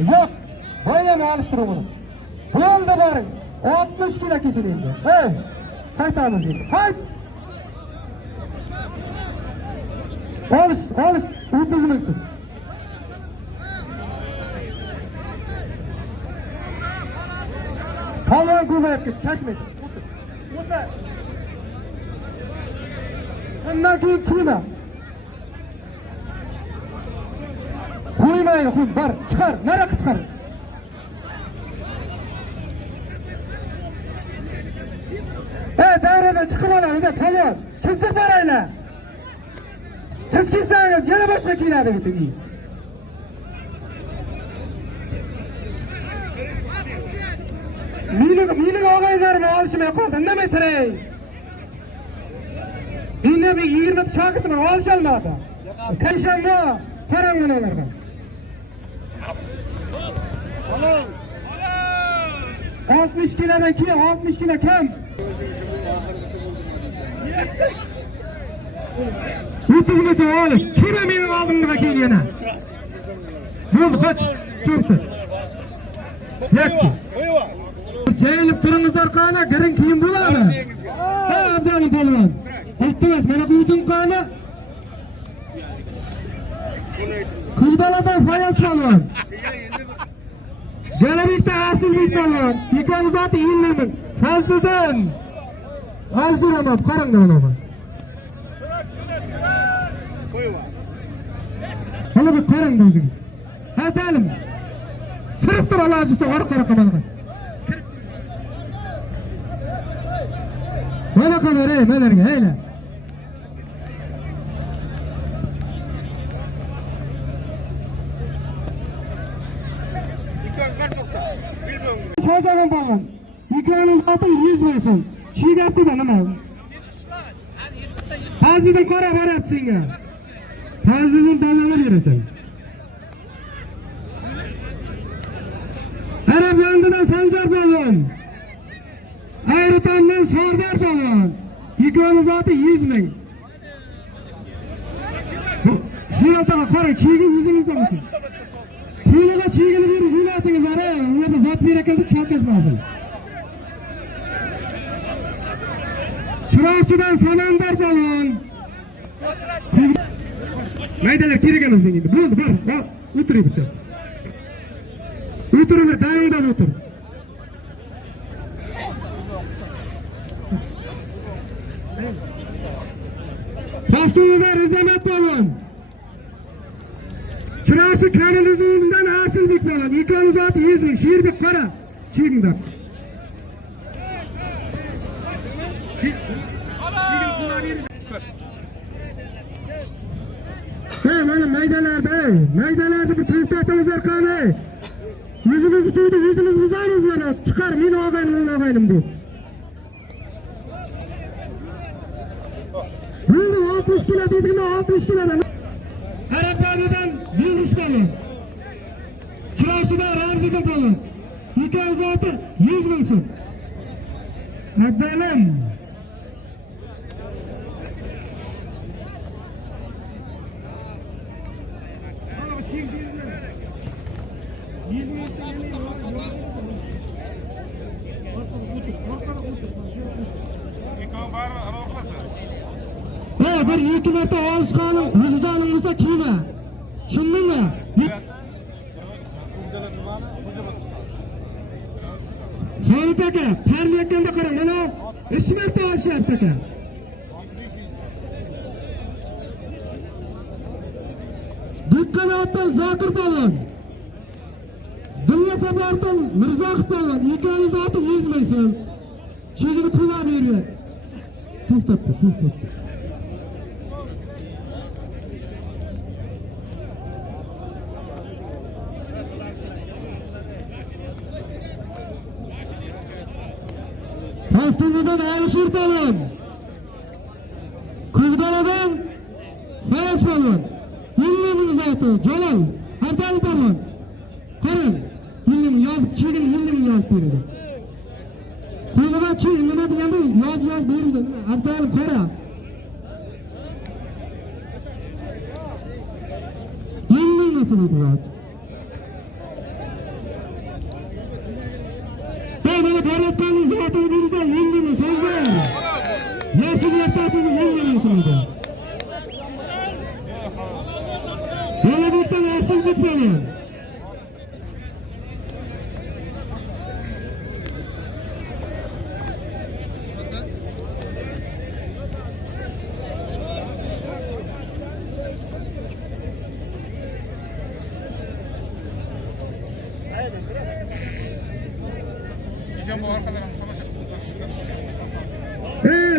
Yok. Böyle mi alıştırın bunu? Buldu bari. 60 kilo kesildi. Hey. Kayıt alın şimdi. Kayıt. Alış. Uyutuzunuzsun. Palvan kurmayıp git. Şaşmayın. Burada. Ondan keyin kuyma. Kuymayın kuy. Bar. Çıkar. Nereye çıkar? Daireden çıkıp alalım da palvan. Çıksın parayla. Siz kimseniz yana başka kiylerde bitin. Minik ağaylarımı alışmaya kaldı. Ne metrey? Dinle bir 20 şakıtımı alışalmadı. Kaşanma. Paranın olardı. 60 kilodan ki 60 kilo kam. Yutuzunu oğlum. Kime benim aldığımda keliyene? Buldu kaç. Çöktü. Yaktı. Ceyilip durunuz arkana girin kiyim bulanı. Abdalım polvan. İltmez bana duydun kana. Kıldaladan fayas polvan. Gelemekte asıl polvan. Yıkanı zaten iyinlemin. Fazladan. Alzıramam karın onu. Hala bir karın buldum. Hadi elim. Sırıp dur Allah'a düşse var kamanı. Bana kadar melerge hele. Şoşağın bağlan. Yıkanın zaten 100 versin. Şiğ yaptı bana mı? Fazlıdan kara var yapsın ya. Fazlıdan bağlanı verirsin. Arap yanından Sancar bağlan. Ayrıtandan Sordar bağlan. Yıkanın zaten 100 bin. Şurada kara çiğgin yüzünüzde misin? Şurada çiğgini bir ucuna atınız ara. Ona zat bir ekildi çalkaşmasın. Çırakçıdan Samandar bağlan. Maydalar kiri gelin şimdi. Buldu bak. Oturayım sen. Oturun ve dayımdan otur. Bastığında Rezamet bağlan. Çırakçı kanalızından asıl bir bağlan. İlkanı zaten 100 bin. Şiir bir kara. Çiğgin bak. Benim meydalarda bir tüysetimiz erkanı. Yüzümüzü tüydü, yüzümüz bizanız yana. Çıkar, min ağayım bu. Bunu 60 kilo dedim, 60 kilodan. Araplardan bir ustalı. Kirasıda Ramzı'da falan. Hikaye zaten 100 bulsun. Ekbelim. Bir iki marta alışkanım, vicdanımızda kime? Şimdi mi? Hayır peki, terliyekende karın, bana İsmet de alışıyor peki. Dükkanı attan Zakır balon. Dünya sabartan Mirzakı balon. İkanı zaten 100 meysin. Çiğdini kulağa veriyor. Tut. Hastalıdan alışır balon. Kızgaladan Fayas balon. Yıllı'nın zatı Celal. Hardal balon. Karın. Yıllı'nın yazıp çiğdin Yıllı'nın yazıp verildi. Kızgala çiğ Yıllı'na diyendi yaz verildi. Hardal kara. Yıllı'nın nasıl idi zatı? Ben bana Beretkan'ın zaten bileceğim. Yıldırım sözler. Yaşı Beretkan'ın yıldırım sözler. Böyle bir tane asıl bitmeli.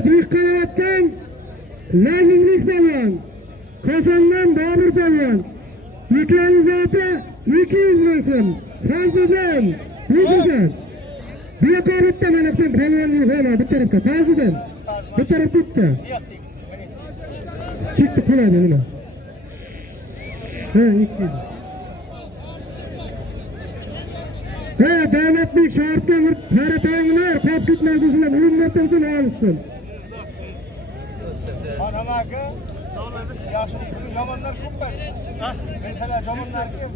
Büyük Kanaat'tan Laziz Büyükpelvan, Kasan'dan Babur Pelvan, Yüklerini zaten 200 versin, Fazlı'dan 100 versin. Bir tarafta Melek'ten Pelvan'ın hala bir tarafta, Fazlı'dan, bir taraf bitti. Çıktı kulağına öyle. Ha, 200. Ha, devletlik şartlar, para tayinler, kap gitmezisinden, ürünlettirsin, alışsın. Anamaka, yaşlı zamanlar çok var. Mesela zamanlar değil mi?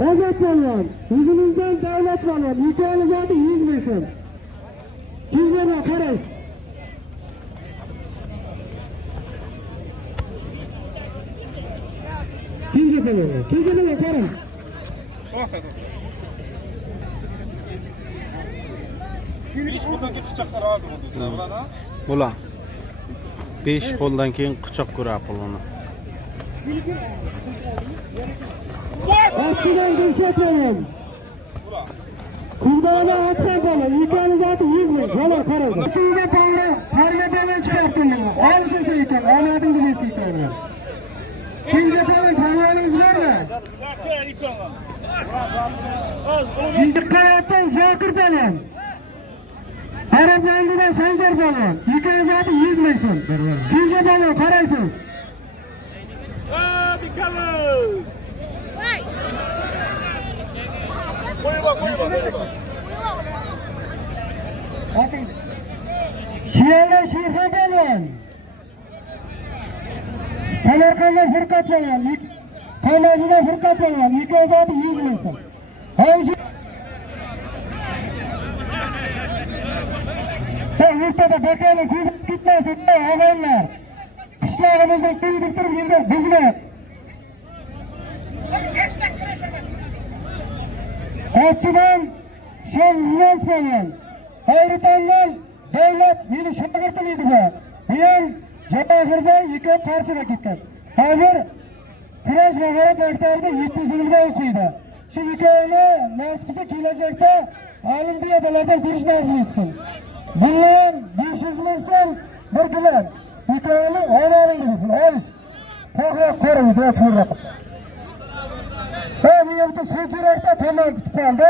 Azat Pelvan, yüzünüzden devlet Pelvan, hikayeniz adı 100 milyon. 100 lira parası. Kinci Pelvan parası. Hiç buradaki bıçaklar ağzı oldu. Ulan 5 qo'ldan keyin quchoq ko'rapti uni. Akçıdan Gülşet Pelvan. Kurbağada Aksan Pelvan, hikayeniz adı 100 milyon. Valla parası. Üstünde parmağından çıkarttım bunu. Alışın seyitten, anladım bile seyitten. Kinci Pelvan parmağınız var mı? Büyük Kanaat'tan Zakir Pelvan. Arap Yandı'dan Sancar Pelvan. Hikayeniz adı 100 milyon. Kinci Pelvan paraysınız. Şiyalar Şirhe Pelvan. Samarkand'dan Fırkat Pelvan. Kaynacı'dan Fırkat Pelvan. Hikayeniz adı 100 milyon. Yurtta bekarlık kuyrup gitmesin ağabeyler. Kışlarımızın kuyrup durup yine bizime. Koççudan Şovmaz Pelvan. Hayritan'dan devlet yeni şakırtılıydı bu. Buyan Cevahir'de yıkıp karşı rakipler. Hazır Kıraş Maharet Mektabı'da 7. sınıfda okuydu. Şu hikayene nasipsi gelecekte olimpiyadalardan giriş nasip etsin. Bunların 500 milyon bir gülen. Hikayenin oynarın gibisin. Alış. Tokrak korumuz ve tırnak. Ben yiyemde sökürekte tamam tutaldı.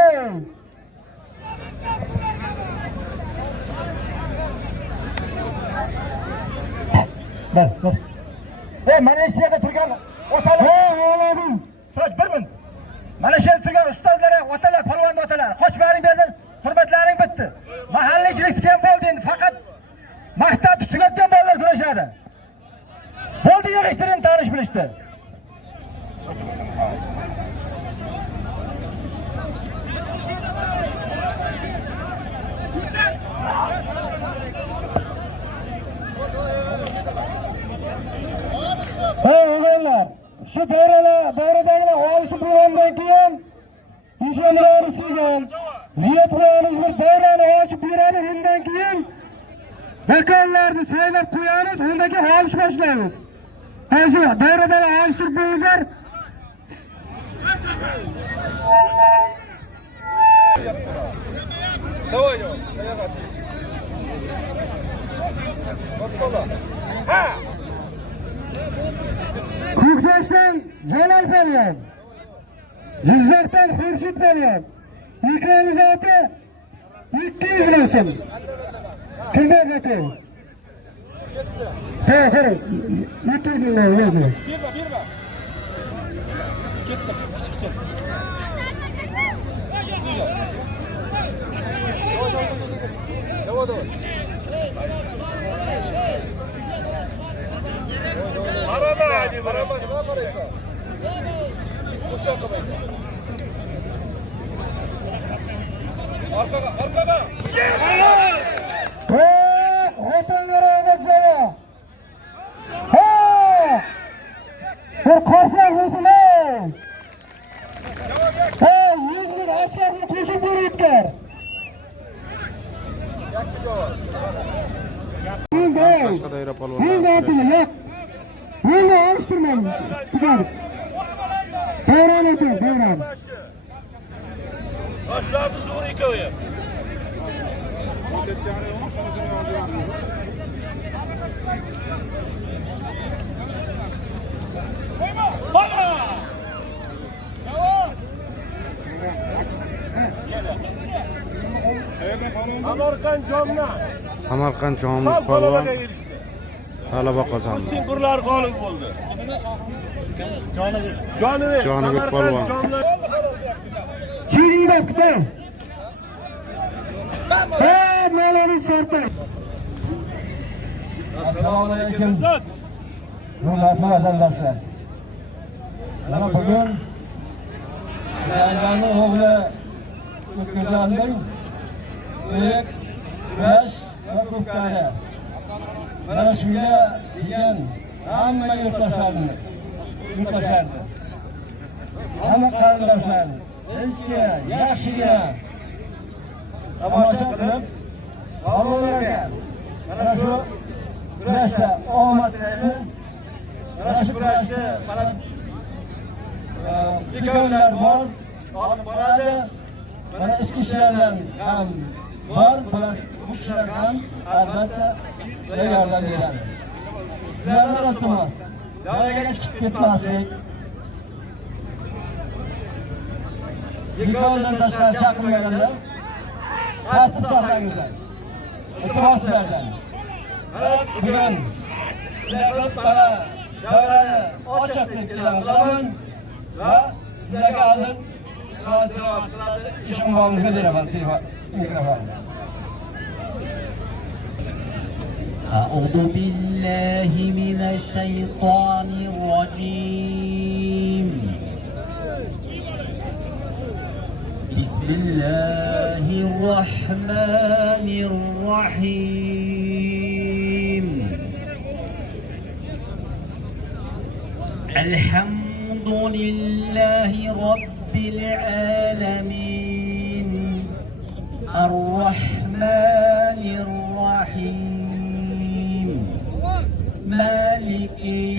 Ver. Mana shu yerda turgan otalar. Oğladız. Turaj bir. Mana shu yerda turgan ustozlar, otalar, polvon otalar. Qoch bering berdim. Hurmatlaring bitdi. Mahallichilik tutgan bo'ldi endi faqat maktab tugatgan bolalar kurashadi. Bo'ldi yig'ishtirin tanish bilishdi. O'g'illar, shu davradagilar olishib bo'lgandan keyin ishonamiz kelgan. Ziyod bilan bir davrani ochib beradi, undan keyin bekorlarni saylab qo'yamiz, undan keyin olish boshlaymiz. Shu davradagi olishtirib bo'linglar. Ko'ktoshdan Jalol Pelvan, Jizzaxdan Xurshid Pelvan. Hikayeniz ati 200 milyon so'm. Kimlar bakay? Ha, qarang. 200 milyon yozing. Berma. Ketdi, kichikcha. Давай. Otanlarına cevap. Ha! Bir korsan hüzünü. Ha! 100 bin askerini koşup yürüyüktür. Başka daire polvonlar. Bunu da yapın, yok. Bunu da alıştırmamız. Çıkardık. Devran için, devran. Başlardı zuhur hikaye. Samarkand Jomna. Samarqand Jomli Sal polvon g'alabaga erishdi. g'alaba qozondi. Tinkurlar g'olib bo'ldi. Jonibek Jonibek polvon. Jomna. Çiğneyip de. Hey, Mevla'nın şartı. Assalomu alaykum. Zot. Hurmatli vatandoshlar. Mana bugun Nayrani o'g'li O'tkirjonning Buyuk kurash va ko'pkari. Mana shunga degan hamma yurtdoshlarni yurtdoshardi. Hamma qarindoshlarni tinchga, yaxshiga tomosha qilib, bolalarga mana shu kurashda omad tilaymiz. Mana shu kurashda mana ikkovlar bor, olib boradi. Mana ichki ishlardan ham bor, bular bu kishilar ham albatta yordam beradi. Sizlarni iltimos, daraga chiqib ketmaslik. Ikkovdan tashqari chaqirmaganlar tartib saqlangizlar. Iltimos sizlardan. Mana bugun sizlarga mana davrani ochiq deb e'lon qilaman va sizlarga oldin tilovat qiladi. Ishonmog'ingizga beraman mikrofonni. أعوذ بالله من الشيطان الرجيم بسم الله الرحمن الرحيم الحمد لله رب العالمين الرحمن الرحيم مالك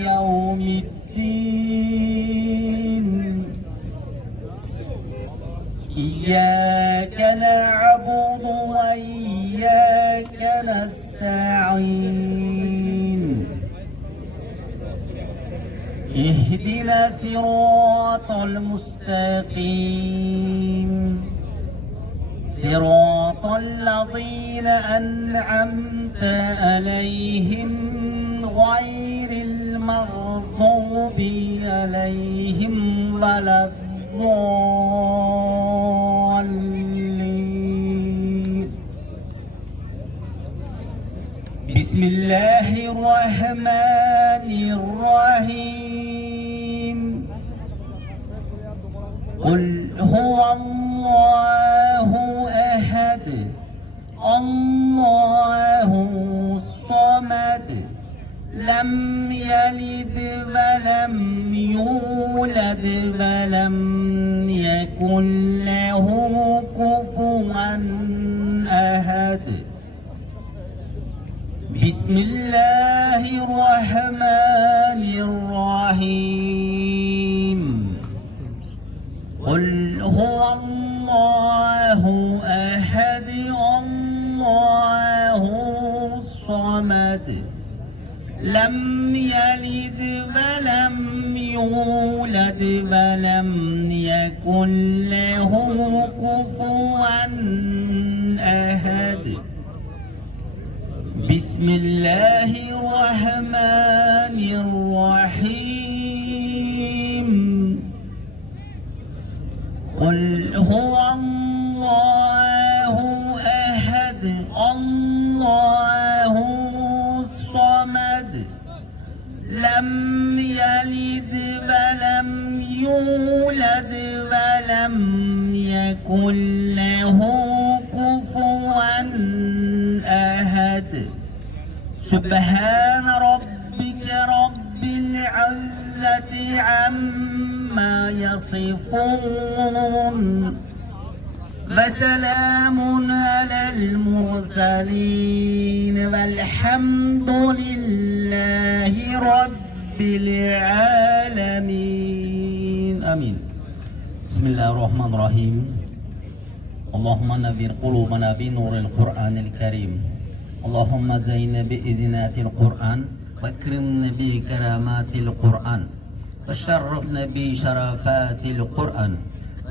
يوم الدين إياك نعبد وإياك نستعين اهدنا صراط المستقيم صراط الذين أنعمت عليهم غير المغضوب عليهم ولا الضالين بسم الله الرحمن الرحيم قل هو الله أحد الله الصمد لم يلد ولم يولد ولم يكن له كفوا أحد بسم الله الرحمن الرحيم قل هو الله أحد الله الصمد لم يلد ولم يولد ولم يكن له كفوا أحد بسم الله الرحمن الرحيم قل هو الله أحد الله الصمد لم يلد قل له كفوا أحد سبحان ربك رب العزة عما يصفون وسلام على المرسلين والحمد لله رب العالمين آمين. بسم الله الرحمن الرحيم. اللهم نبر قلوبنا بنور القرآن الكريم. اللهم زين بإذنات القرآن واكرمنا بكرامات القرآن وشرفنا بشرفات القرآن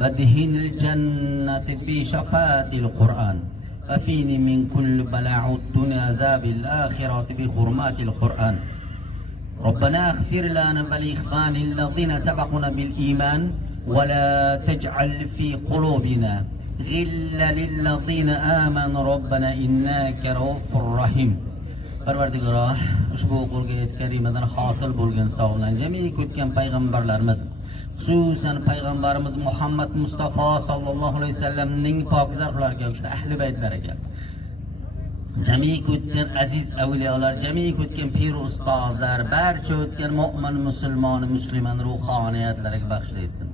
وادهن الجنة بشفاة القرآن وفيني من كل بلاء الدنيا عذاب الآخرة بحرمات القرآن. ربنا اغفر لنا ولإخوان الذين سبقونا بالإيمان ولا تجعل في قلوبنا غلا للذين آمنوا ربنا إنك رؤوف رحيم. Parvardigoro, ushbu o'qilga karimadan hosil bo'lgan savoblarni jamiy ko'tgan payg'ambarlarimiz, xususan payg'ambarimiz Muhammad Mustafa sallallohu alayhi vasallamning pokiza ruhlariga, ahli baytlariga, jamiy ko'tgan aziz avliyolar, jamiy ko'tgan pir ustozlar, barcha o'tgan mu'min musliman ruhoniyatlariga bag'ishlaydi.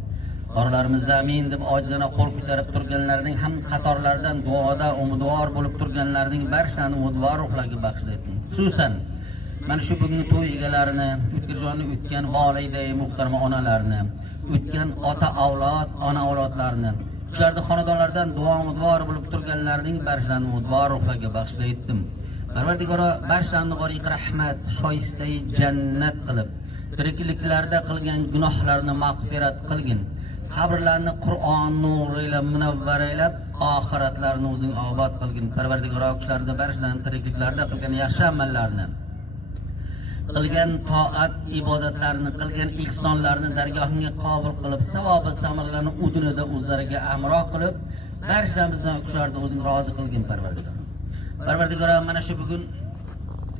Oralarimizda amin deb ojizona qo'l ko'tarib turganlarning ham qatorlaridan duoda umidvor bo'lib turganlarning barchalarini umidvor ruhlarga bag'ishlaydi. Xususan mana shu bugungi to'y egalarini, O'tkirjonni o'tgan voliday muhtarama onalarni, o'tgan ota avlod, ona avlodlarni, shularning xonadonlaridan duo umidvor bo'lib turganlarning barchalarini umidvor ruhlarga bag'ishlaydim. Parvardigoro barchalarini g'oriq rahmat, shoistai jannat qilib, tirikliklarda qilgan gunohlarni mag'firat qilgin. Qabrlarni Qur'on nuri ila munavvar aylab, oxiratlarni o'zing obod qilgin. Parvardigoro kishilarni barchalarini tirikliklarda qilgan yaxshi amallarni, qilgan toat ibodatlarni, qilgan ihsonlarni dargohingga qabul qilib, savobi samarlarni u dunyoda o'zlariga amroq qilib, barchamizdan kishilarni o'zing rozi qilgin Parvardigoro. Parvardigoro mana shu bugun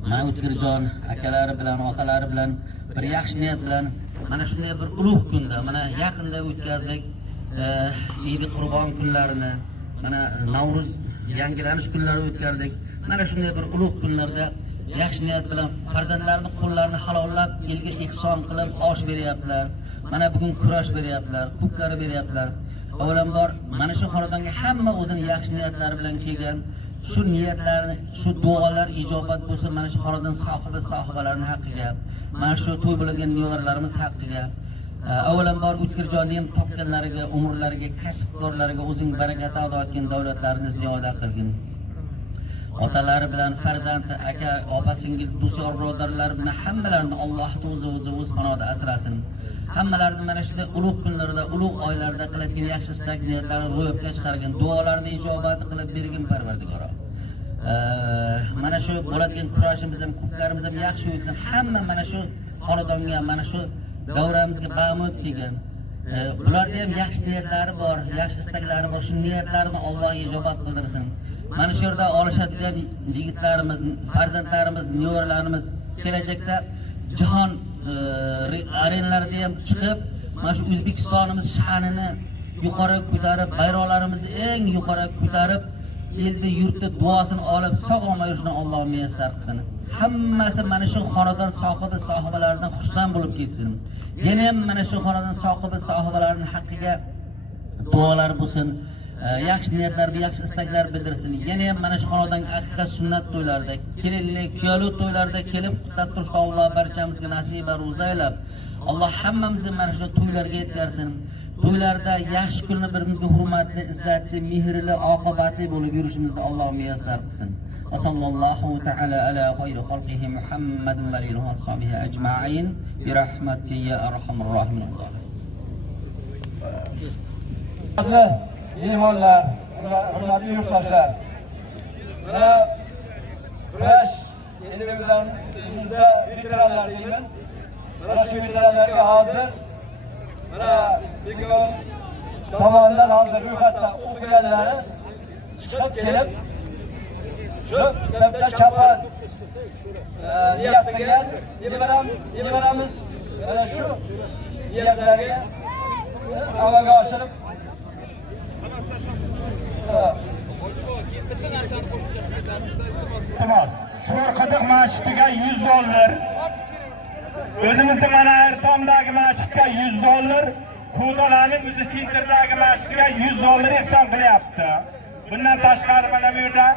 mana O'tkirjon akalari bilan, otalari bilan bir yaxshi niyat bilan mana shunday bir ulug' kunda, mana yaqinda o'tkazdik Eid Qurbon kunlarini, mana Navro'z yangilanish kunlarini o'tkazdik. Mana shunday bir ulug' kunlarda yaxshi niyat bilan farzandlarning qo'llarini halollab, elga ihson qilib osh beryaptilar. Mana bugun kurash beryaptilar, ko'klar beryaptilar. Avvalambor mana shu xonadonga hamma o'zining yaxshi niyatlari bilan kelgan. Shu niyatlarni, shu duolar ijobat bo'lsa, mana shu xonadon sohibalarining haqqiga, mana shu to'y bo'lgan nevarlarimiz haqqiga, avvalambor O'tkirjonni ham topganlariga, umrlariga, kasbkorlariga o'zing barakat ato etgin, davlatlarini ziyoda qilgin. Otalari bilan, farzandi, aka, opa, singil, do'stlar, birodarlar bilan hammalarini Alloh o'z panohida asrasin. Hammalarini mana shunday ulug' kunlarda, ulug' oylarda qiladigan yaxshi istak niyatlarni ro'yobga chiqargan, duolarni ijobat qilib bergin Parvardigoro. Mana shu bo'ladigan kurashimiz ham, ko'klarimiz ham yaxshi o'tsin. Hamma mana shu xonadonga, mana shu davramizga bamud kelgan. Bularda ham yaxshi niyatlari bor, yaxshi istaklari bor. Shu niyatlarini Alloh ijobat qildirsin. Mana shu yerda olishadigan yigitlarimiz, farzandlarimiz, nevaralarimiz kelajakda jahon arenalarida ham chiqib, mana shu O'zbekistonimiz sha'nini yuqori ko'tarib, bayroqlarimizni eng yuqori ko'tarib, elda yurtda duosini olib, sog'-omon yurishni Alloh muyassar qilsin. Hammasi mana shu xonadon sohibalaridan xursand bo'lib ketsin. Yana ham mana shu xonadon sohibalarining haqqiga duolar bo'lsin. Yaxshi niyatlar, yaxshi istaklar bildirsin. Yana ham mana shu xonadon haqiqat sunnat to'ylarida, kelinlik, kuyovlik to'ylarida kelib qutlab turishni Alloh barchamizga nasib va ro'za aylab, Alloh hammamizni mana shu to'ylarga yetkazsin. To'ylarda yaxshi kunni birimizga hurmatli, izzatli, mehrli, oqibatli bo'lib yurishimizni Alloh muyassar qilsin. Sallallohu ta'ala ala xayri xalqihi Muhammadin va alihi va ashabihi ajma'in bi rahmatika ya arhamur rohimin. Mehmonlar, hurmatli yurtdoshlar. Mana kurash elimizda veteranlar deymiz. Mana shu veteranlarga hozir mana bugun tomonidan hozir ro'yxatda o'qiganlari chiqib kelib shu bitta chapar niyat qilgan nevaramiz mana shu niyatlarga amalga oshirib İltimos, Sho'rqitiq masjidiga $100. O'zimizning mana Ayrtomdagi masjidga $100. Qo'dalaning o'zi Sinterdagi masjidga $100 ehson qilyapti. Bundan tashqari mana bu yerda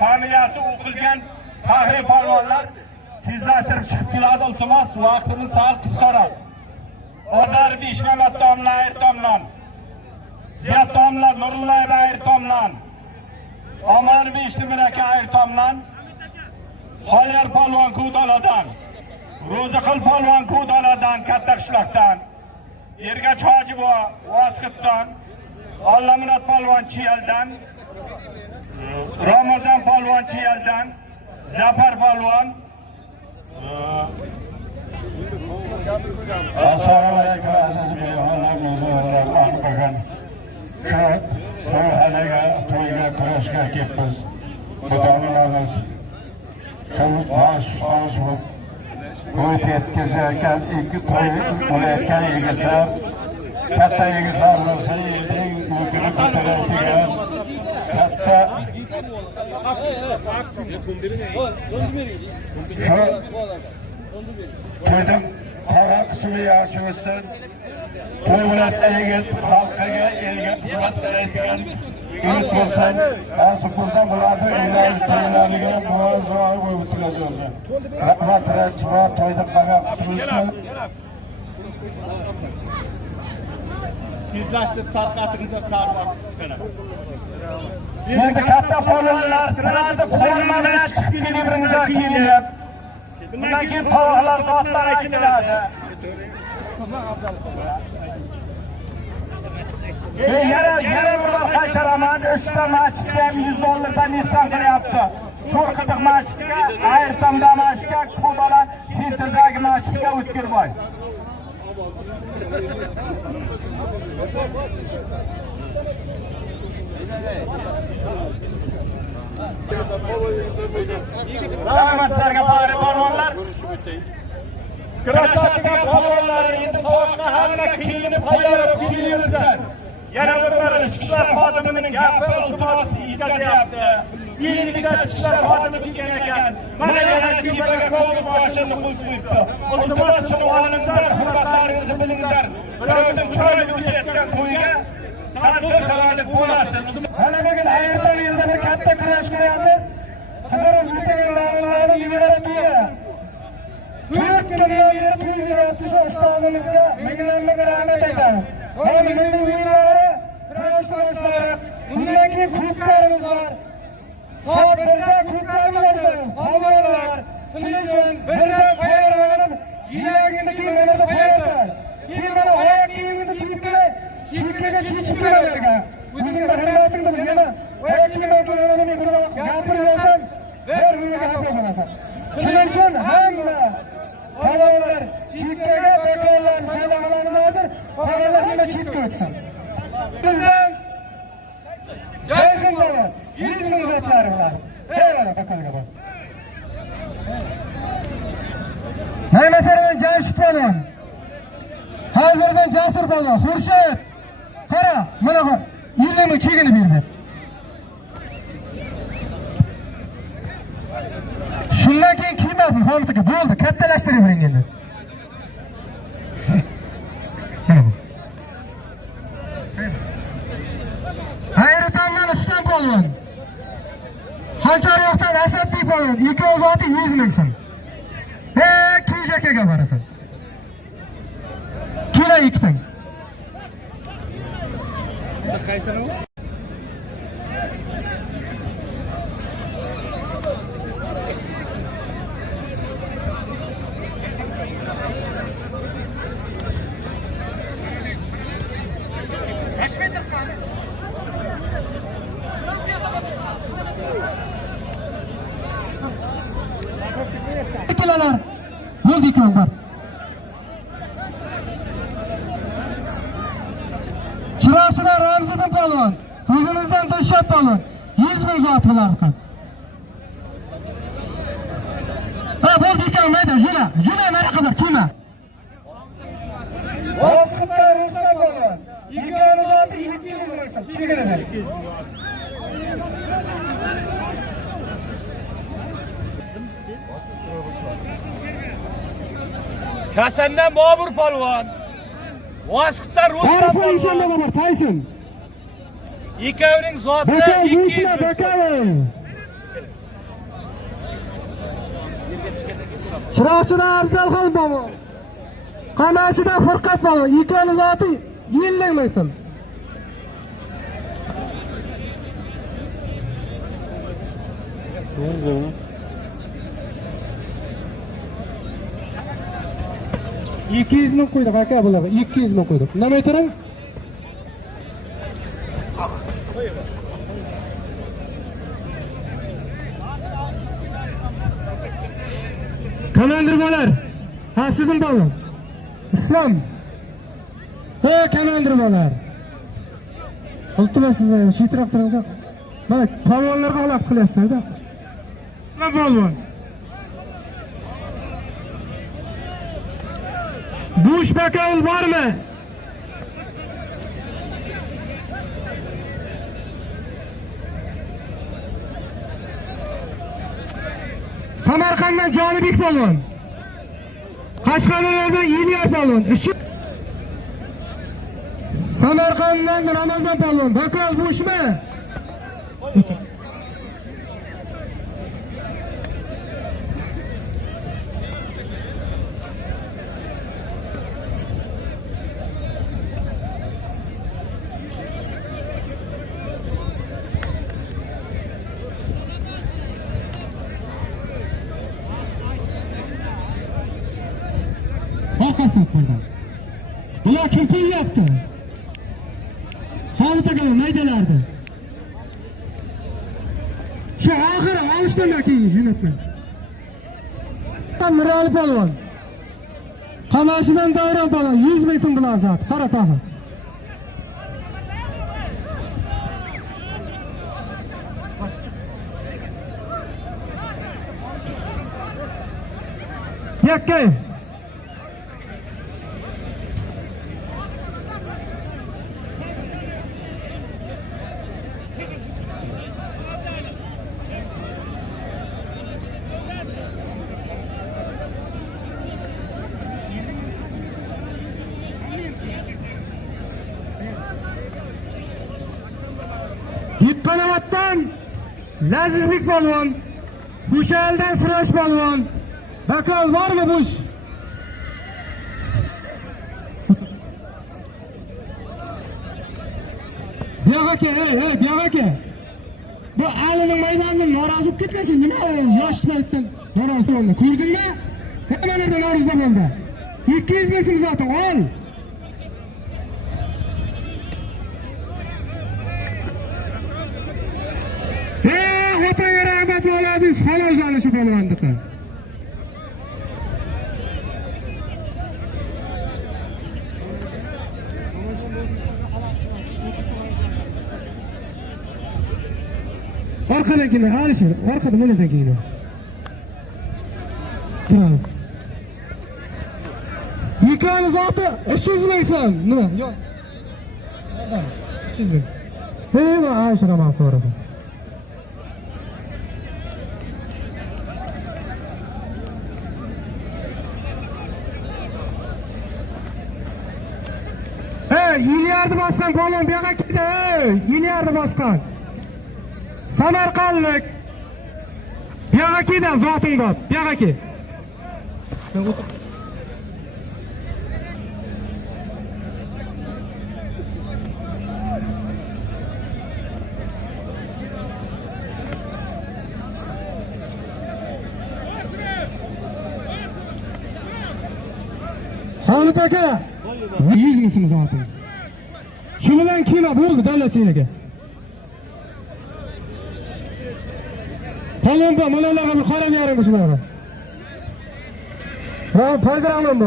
familiyasi o'qilgan faxriy polvonlar tezlashtirib chiqib keladi. Iltimos, vaqtimiz sal qisqaroq. Ozar Beshmamat domla Ayrtomdan, Ziyod domla Nurullayev Ayrtomdan, Omon Beshtimir aka Ayrtomdan, Xoliyar polvon Qo'daladan, Ro'ziqul polvon Qo'daladan, Katta qishloqdan, Ergaч hoji buva Vosqitdan, Allamurod polvon Chiyaldan, Ramazon polvon Chiyaldan, Zafar polvon. Assalomu alaykum aziz mehmonlar. Shu haliga to'yga kurashga kelibmiz. Xudolarimiz shu bosh to'y yetkazayotgan ikki to'y bo'layotgan yigitlar, katta yigitlar bo'lsa, eng yukini ko'taradigan katta to'yning qora qismi yaxshi o'tsin. To'y bo'layotgan yigit xalqiga, elga xizmat qilayotgan yigit bo'lsin. Nasib bo'lsa bularni to'ylariga muvaffaq bo'lib o'tkazilsin. Rahmat va to'yda qolgan qismi tezlashtirib tarqatingizlar, sar vaqt qisqara. Endi katta polvonlar sizlarni forma bilan chiqib kelinglar kiyinib. Bundan keyin tovoqlar zotlar aytiladi. Yana bir qaytaraman, 3 ta masjidga ham $100 dan ehson qilyapti. Sho'rqitiq masjidiga, Ayrtomda masjidiga, Qo'dala Sinterdagi masjidiga O'tkirboy. Rahmat sizlarga faxriy polvonlar. Kurashadigan polvonlar endi to'yga hamma kiyinib tayyor bo'lib kelyapti. Yana bir ichki ishlar xodimining gapi iltimos yetkazyapti. Yenilikda ichki ishlar xodimi kelgan ekan. Mana yana kibaga qo'yib boshini qo'yib qo'yibdi. Iltimos shuni olingizlar, hurmatlaringizni bilingizlar. Birovning choyini o'tayotgan to'yga sardosh xavotir bo'lmasin. Mana bugun Ayrton yilda bir katta kurash qilyapmiz. Qidirib yurganlarni yuboradiga. 4 kundan beri to'ylayapti shu ustozimizga. Mingdan rahmat aytamiz. Mana bugun uylarda kurash boshlanib, bundan keyin klublarimiz bor. Soat 1da klublarni boshlaymiz. Polvonlar, shuning uchun birdan qo'yilib, yiyagini kiyimlarda qo'yadilar. Keyin mana oyoq kiyimini kiyib kelib, chekkaga chechib kelavergan. O'zing hurmatingni bil, yana oyoq kiyimlarni men buni gapirasan, bir uyga gapirib olasan. Shuning uchun hamma polvonlar chekkaga bekorlarni saylaganlarimiz hozir, polvonlar hamma chetga o'tsin. Bizdan Jayxin polvon, 100 ming zotlari bilan. Eyvallah, bakalga bor. Maymasaradan Jamshid polvon. Hozirdan Jasur polvon, Xurshid. Qara, mana bu 20 ming chegini berdi. Shundan keyin kiymasin, Hamidga bo'ldi, kattalashtirib bering endi. Hayratondan Uston polvon. Hancharoqdan Asadbek polvon, ikkovi zoti 100 ming so'm. Kiyjakaga borasan. Kela ikting. Qaysini u? Kilolar bo'ldi ekan bor. Chiroshidan Ramziddin polvon, o'zimizdan Dilshod polvon 100 ming zot bularni. Bo'ldi ekan, mayda, jula nariyoqqa bor, kiyma. Vosqitdan Rustam polvon, ikkovi zoti 200 ming so'm chegini bering. Kasandan Bobur polvon. Vositdan Rustam Arif Alisher polvon. bor, Tayson. Ikkovining zoti Bakal 200 Bushma, ming. Bakal. Chiroqchidan Afzal Xolbomo. Qamashidan Furqat polvon. Ikkoni zoti yillaymaysan. O'zini. 200 ming qo'ydik aka bularga. 200 ming qo'ydik. Nima aytaring? Komandirbolar. Ha, sizin polvon. Islom. Ha, komandirbolar. Iltimos sizni shitroq turinglar. Mana polvonlarga xalaqit qilyapsiz-da. Islom polvon. Bush Bakal bormi? Samarqanddan Jonibek polvon. Qashqadaryodan Iliyar polvon. Samarqanddan Ramazon polvon. Bakal Bushmi? Orqasidan qo'ydim. Bular kim qilyapti? Hovli aka maydalardi. Shu oxiri olishdan keyin jo'natgan. Mirali polvon. Qamashidan Davron polvon 100 ming so'm bilan zot. Qara tag'i. Yakka. Yiqqanovatdan Lazizbek polvon, Bushaldan Surash polvon. Bakal bormi Bush? Buyog'aka, buyog'aka. Bu Alining maydonidan norozi bo'lib ketmasin, nima yosh paytdan norozi bo'ldi. Ko'rdingmi? Hammalardan norozi bo'ldi. 200 ming so'm zoting ol. Otaga rahmat bo'ladiz, halol joni shu polvonniki. Orqadan kelin, Alisher, orqadan bo'ladan kelin. Turamiz. Yukoni zoti 300 ming so'm. Nima? Yo'q. 300 ming. Va Alisher ham to'g'ri. Iliyarni bosgan polvon bu yoqqa keldi. Iliyarni bosgan. Samarqandlik. Bu yoqqa keldi zoting deb. Bu yoqqa kel. Hamid aka 100 ming so'm zoting. Shu bilan kino bo'ldi davlat seniki. Polvon bu mo'lalarga bir qarab yaring shularga. Ha, payziraman bu.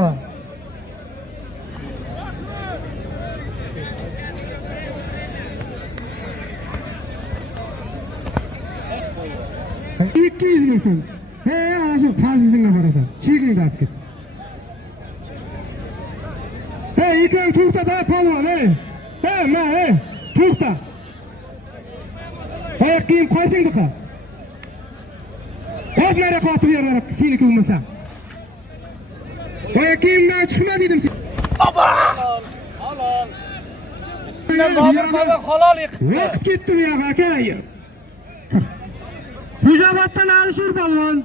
Ha, 200 ming so'm. Shu fazlingga borasan. Chegingni olib ket. İkon to'xta da polvon, to'xta. Oyoq kiyim qo'ysing diqa. Hop nari qotib yer, seniki bo'lmasa. Kiyimden çıkma dedim. Bobur polvon halol yiqibdi. Vaqt ketdi bu yoqqa aka. Hijobatdan Alisher polvon.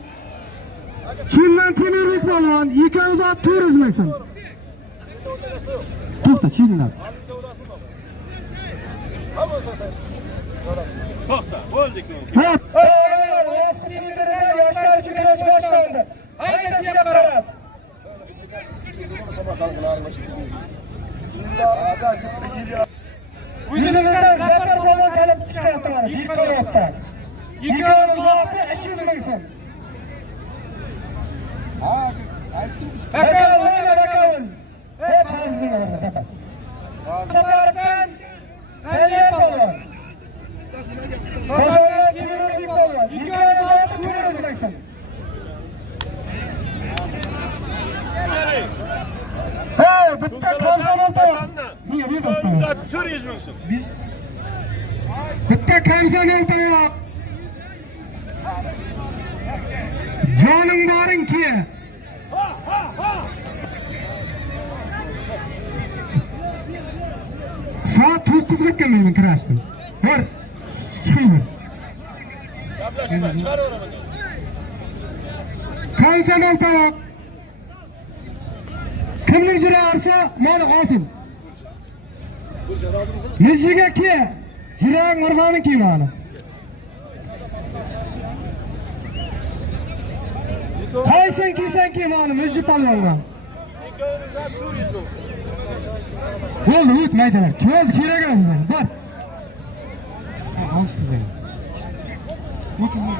Chundan Temirlik polvon. Ikkovi zot to'g'ri izmaysan. To'xta, chinglar. To'xta, bo'ldik. Ha, Yoshlar uchun kurash boshlandi. Haydashga qarab. Yüzümüzden zafer polvon talep çıkarttı bana. Bir tarafta. Yıkıyoruz altı, eşit meysin. Bakalım, bakalım. Hep hızlı orada zaten. Zaferden Sayın polvon. Kazandan Temirlik polvon. Yıkıyoruz altı, buyuruz meysin. Hey, bitti kalsan oldu. Niye, niye bitti? Zaten 400 ming so'm. bitta kamzon oldi. Jonim boringki. Soat 9:ga men kirashdim. Bor. Chiqing. Gaplashma, chiqaraveraman. Kamzon oldi. Kimning jira arsa, mani Qosim. Nijiga ki, jirang urg'ani ki mani. Qaysin kiysan ki mani, mujib polvonga. Bo'ldi, o'tmaydilar. Kim oldi, kerak sizlar. Bor. Olsizlar. 30 ming.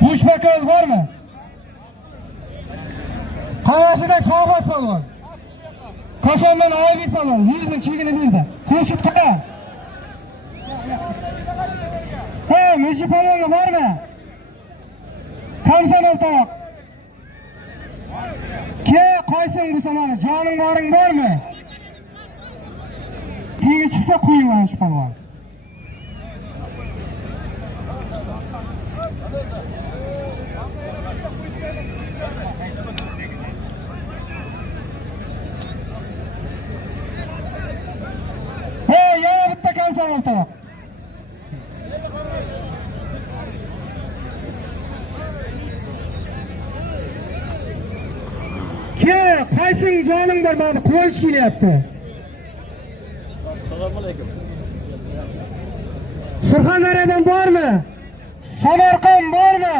Bu iş bakarız var mı? Kavaşı'da Şahbaz polvon. Koson'dan Aybek polvon. 100 ming chegini bildi. Ko'shib qara. He, Mujib polvonga bormi? Kamson o'ltoq. Ke, qaysin bu zamoni? Joning boring bormi? Keyin chiqsa qo'yinglar shu polvon. He, yana bitta kamson o'ltoq. Ke, qaysin joning bor mani qo'yish kelyapti. Assalomu alaykum. Surxondaryodan bormi? Samarqand bormi?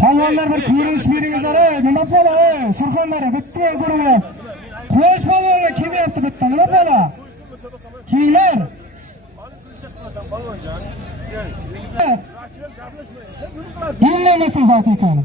Polvonlar bir ko'rinish beringizlar, nima bo'la? Surxondaryo bitta guruh. Quyosh polvonga kelyapti bitta, nima bo'la? Kiylar. Dinlamasin zot ekani.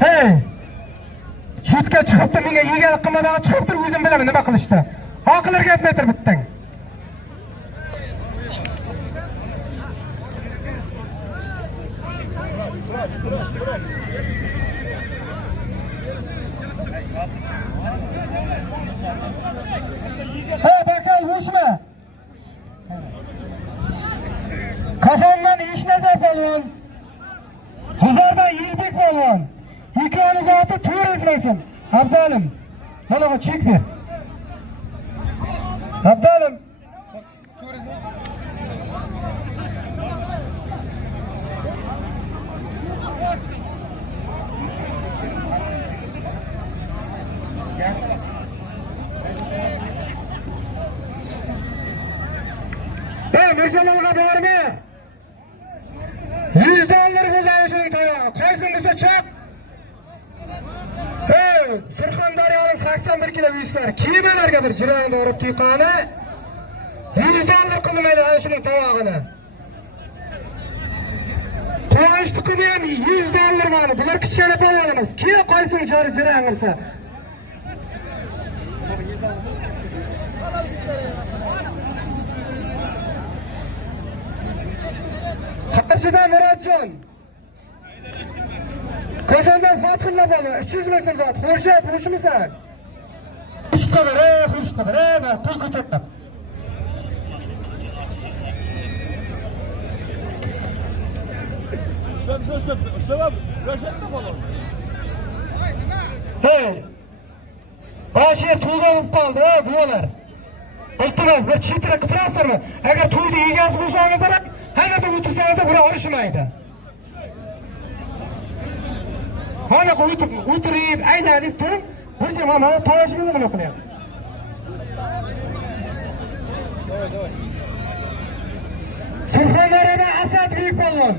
Hey! Chetga chiqibdi, menga egalik qilmadan chiqib turib o'zim bilaman nima qilishdi. Oqillarga aytmay tur bittang. Hey, bakal bo'shma. Kosondan Eshnazar polvon. G'uzordan Yilbek polvon. Ikkovini zoti turizmaysin. Abdalim. Mana chek ber. Abdalim. Mirjalolga borma. 100 dollar bo'ldi ana shuning to'yog'i. Qaysin bo'lsa chap. Surxondaryoning 81 kilo yuzlari kiyimlarga bir jirangda urib tiqqani 100 dollar qilmaydi ana shuning to'yog'ini. Quvonch tuqumi ham 100 dollar mana. Bular kichkina polvon emas. Keyin qaysin jirangirsa. Qarshidan Murodjon. Ko'zandan Fathullo bola 300 ming so'm zot. Xo'rshat, xushmisan? Xushqa bir, pul ko'tarib. Ushlab, Ro'shatda bo'ladi. Hey. Boshir to'yda bo'lib qoldi, bular. Iltimos, bir chitira qitirasizmi? Agar to'yda egasi bo'lsangiz ham, hanaqa o'tirsangiz buni olishmaydi. Mana o'tirib, aylanib turib, biz ham mana tomoshabinni nima qilyapmiz? Surxondaryoda Asadbek polvon.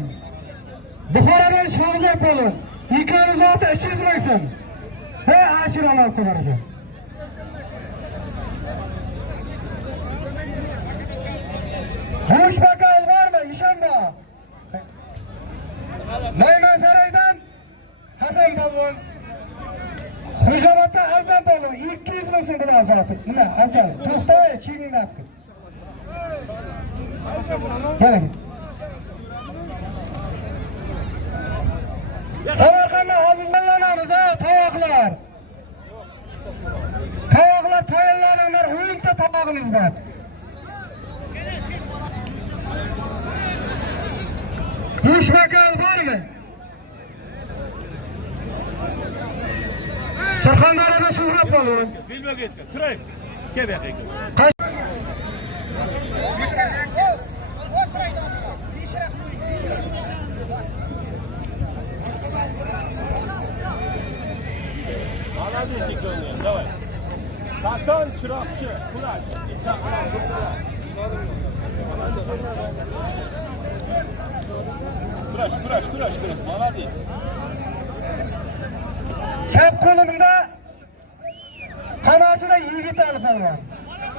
Buxorodan Shohzod polvon. Ikkovi zoti 300 ming so'm. He, ashir amal qilarsan. Bosh bakal bormi? Ishonma. Nayman saroydan Hasan polvon. Xo'jaoboddan Hasan polvon 200 ming so'm bilan zoti. Nima, aka? To'xtay, chingingdab ket. Keling. Samarqandda hozirlanamiz, tovoqlar. Tovoqlar tayyorlaninglar, 10 ta tovoqimiz bor. Go'shmakal bormi? Surxondaryoda Suhrab polvon. Bilmaga yetgan. Turay. Kel bu yoqqa. Давай. Hasan Çırakçı, Kulaç. Kuraş. Молодец. Chap qo'limda qamashida Yigitali polvon.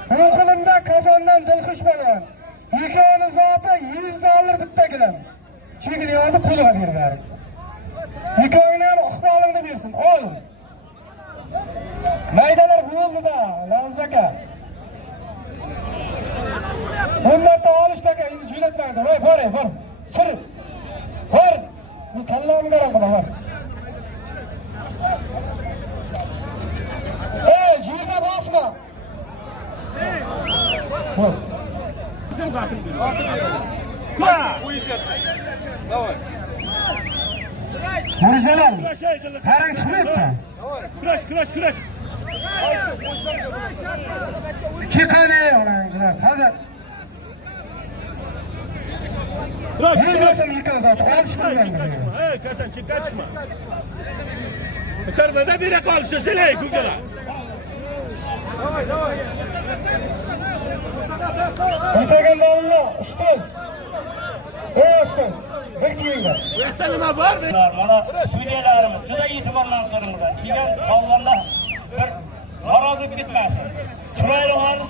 Bu qo'limda Qozondan Dilxush polvon. Ikkovini zoti 100 dollar bitta gilam. Chekini yozib qo'liga berdilar. Ikkovini ham iqbolingni bersin. Ol. Maydalar bo'ldi-da, Laziz aka. Bunlarni olishdaga endi jo'natmaydi. Voy, bor. Sur. Bor. Bu kallamga qarab bor. Jirga bosma. Bor. Sen qatın diyor. Ha, uyuyacaksın. Давай. Mirjalol. Qarang chiqmayapti. Kurash. Chiqadi, onalar. Hozir. Yuzlasam yıkan zot. Olishtirgan. Hey, Kasan çıkma. Termada bir rakal sesle kugala. Давай. O'tagan davullo, ustoz. Ustoz. Bir kiyinglar. Bu yerda nima bor? Mana sudyalarimiz juda e'tiborlantiringlar. Kelgan qolganlar bir naroz bo'lib ketmasin.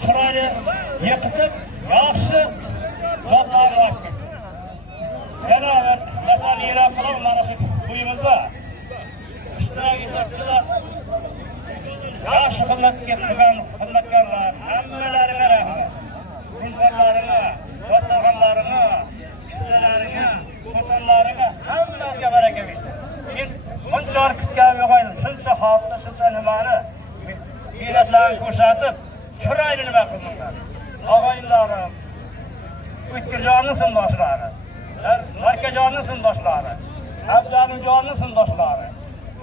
Chiroyli yiqitib, yaxshi zotlarni olib. Yana bir dasal e'lon qilib mana shu to'yimizda ishtirok etuvchilar yaxshi xizmat qilgan xizmatkorlar hammalariga rahmat. Insonlarga, dostonlarimga, ishchilarga, xotinlarga hammalariga baraka bersin. Men bunchalik kutganim yo'q edi. Shuncha xalqni, shuncha nimani mehnatlarni ko'rsatib, chiroyli nima qilmoqda. Og'aynilarim, O'tkirjonning sinfdoshlari, Markajonning sinfdoshlari, Abdaljonning sinfdoshlari,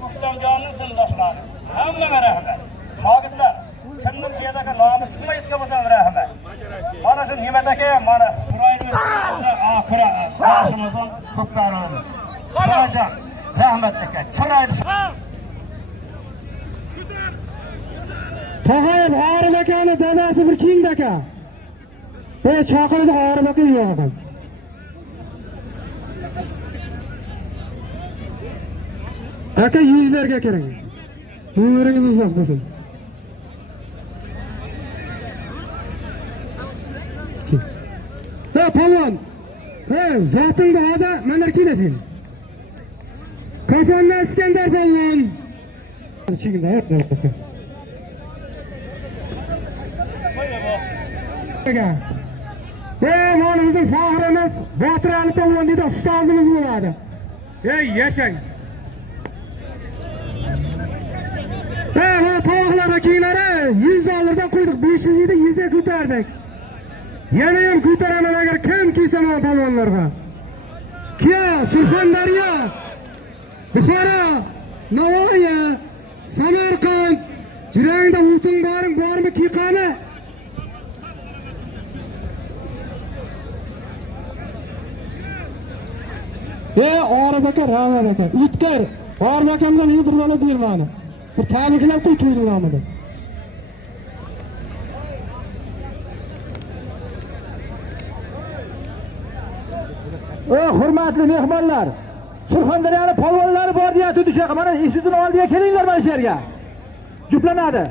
O'ktamjonning sinfdoshlari, hammaga rahmat. Shogirdlar, kimning siyadagi nomi chiqmayotgan bo'lsa rahmat. Mana shu nimadagi mana chiroyli oxira boshimizdan ko'plarimiz. Xudojon rahmat aka, chiroyli. Tog'ayib Harim akani dadasi bir kiyimda aka. chaqirdi ağrı bakayım ya adam. Aka yüzlerge kerak. Umringiz uzoq bo'lsin. Ha polvon. Ha zotingda oda mana kelasan. Kosondan Iskandar polvon. Chigida yo'q. Mana bizim faxrimiz Botir Ali polvon deydi, ustozimiz bo'ladi. Ey yashang. Tovuqlarga kiyinlari 100 dollardan qo'ydik, 500 edi, 100 ga ko'tardik. Yana ham ko'taraman agar kim kiysa mana polvonlarga. Kiya, Surxondaryo, Buxoro, Navoiy, Samarqand, Jurangda o'ting bormi kiqani? Orif aka, Rahmat aka, Utkar, Orif akamdan bir bola bermadi. Bir tabriklab qo'y to'yning nomida. Hurmatli mehmonlar, Surxondaryoning polvonlari bor deyapti shu. Mana Isuzuning oldiga kelinglar mana shu yerga. Juplanadi.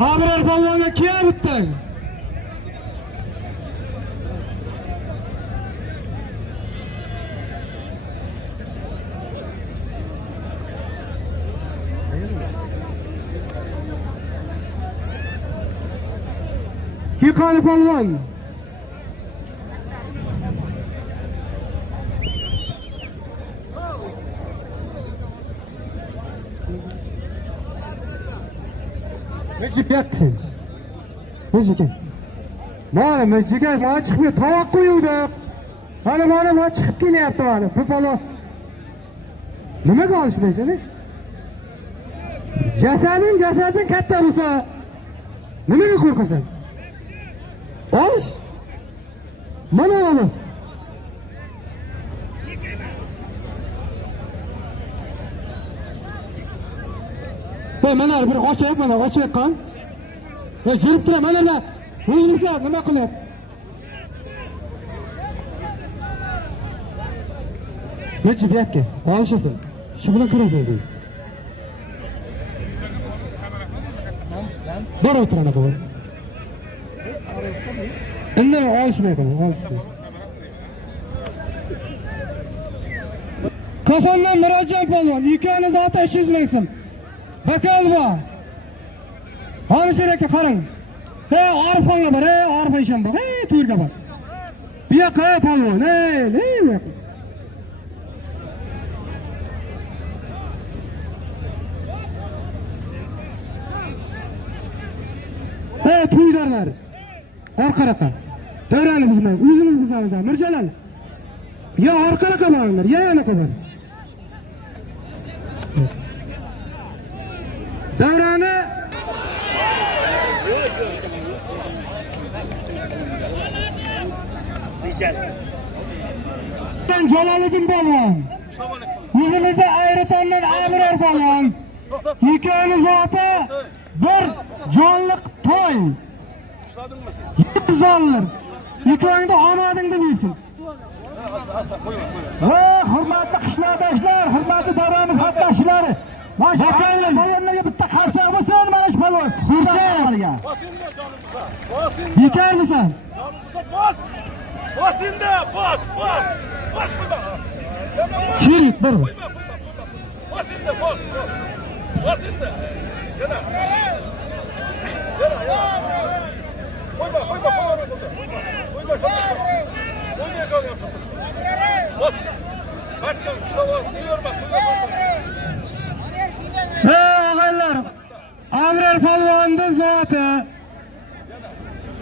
Ha biror polvonga kim bitding? Kiqani polvon. Necip yaksın. Necip. Mana jigar mana chiqib tovoq qo'yuvdi. Mana chiqib kelyapti mana. Bu polvon. Nimaga olishmaysan? Jasading katta bo'lsa, nimaga qo'rqasan? Olish. Mana olamiz. Mana bir ochayap qon. Yurib turaman mana. O'zingizga nima qilyapti? Necip yakka, olishasan. Shu bilan ko'rasiz. Bor o'tirana qo'y. Endi olishmaydi. Kosondan Murodjon polvon, ikkovini zoti 300 ming so'm. Bakalva. Ana shu yerga qarang. Arifanga bor, Arif ishon bor. To'yga bor. Bu yoqqa polvon, to'ylarlar. Orqaraqa. Davrani buzmang. O'zimiz buzamiz. Mirjalal. Ya orqaraqa boringlar, yana qo'ying. Davrani Ben Jaloliddin polvon. O'zimizda Ayritondan Amiror polvon. Ikkovini zoti bir jonliq to'y. 100 dollar. Ikkovingda omadingni bersin. Hurmatli qishloqdoshlar, hurmatli davramiz qatnashchilari. Bakanlar polvonlarga bitta qarsak bo'lsin mana shu polvon. Xursandlarga. Yetarmisan? Bos endi, bos. Bos qo'yma. Shirik bir. Bos endi, bos. Bos endi. Yana. Qo'yma. Bos. Bakka, shovol, qo'yma. Og'aylar, Amiror polvonning zoti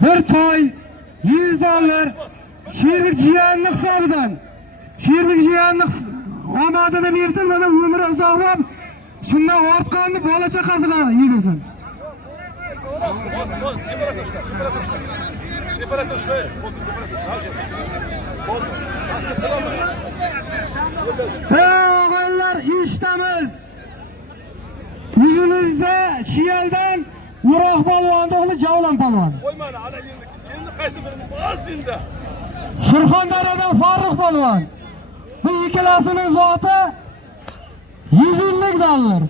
bir to'y 100 dollar Sherbek jiyanning hisobidan. Sherbek jiyanning omadini bersin, mana umri uzoq bo'lib, shundan ortqanni bola chaqasiga yedirsin. Og'aylar, eshitamiz. Yüzümüzde Çiyel'den Iroq polvon o'g'li Javlon polvon. Qo'yma ana endi qaysi birini bos endi. Surxondaryodan Farruh polvon. Bu ikkalasining zoti 100 dollar.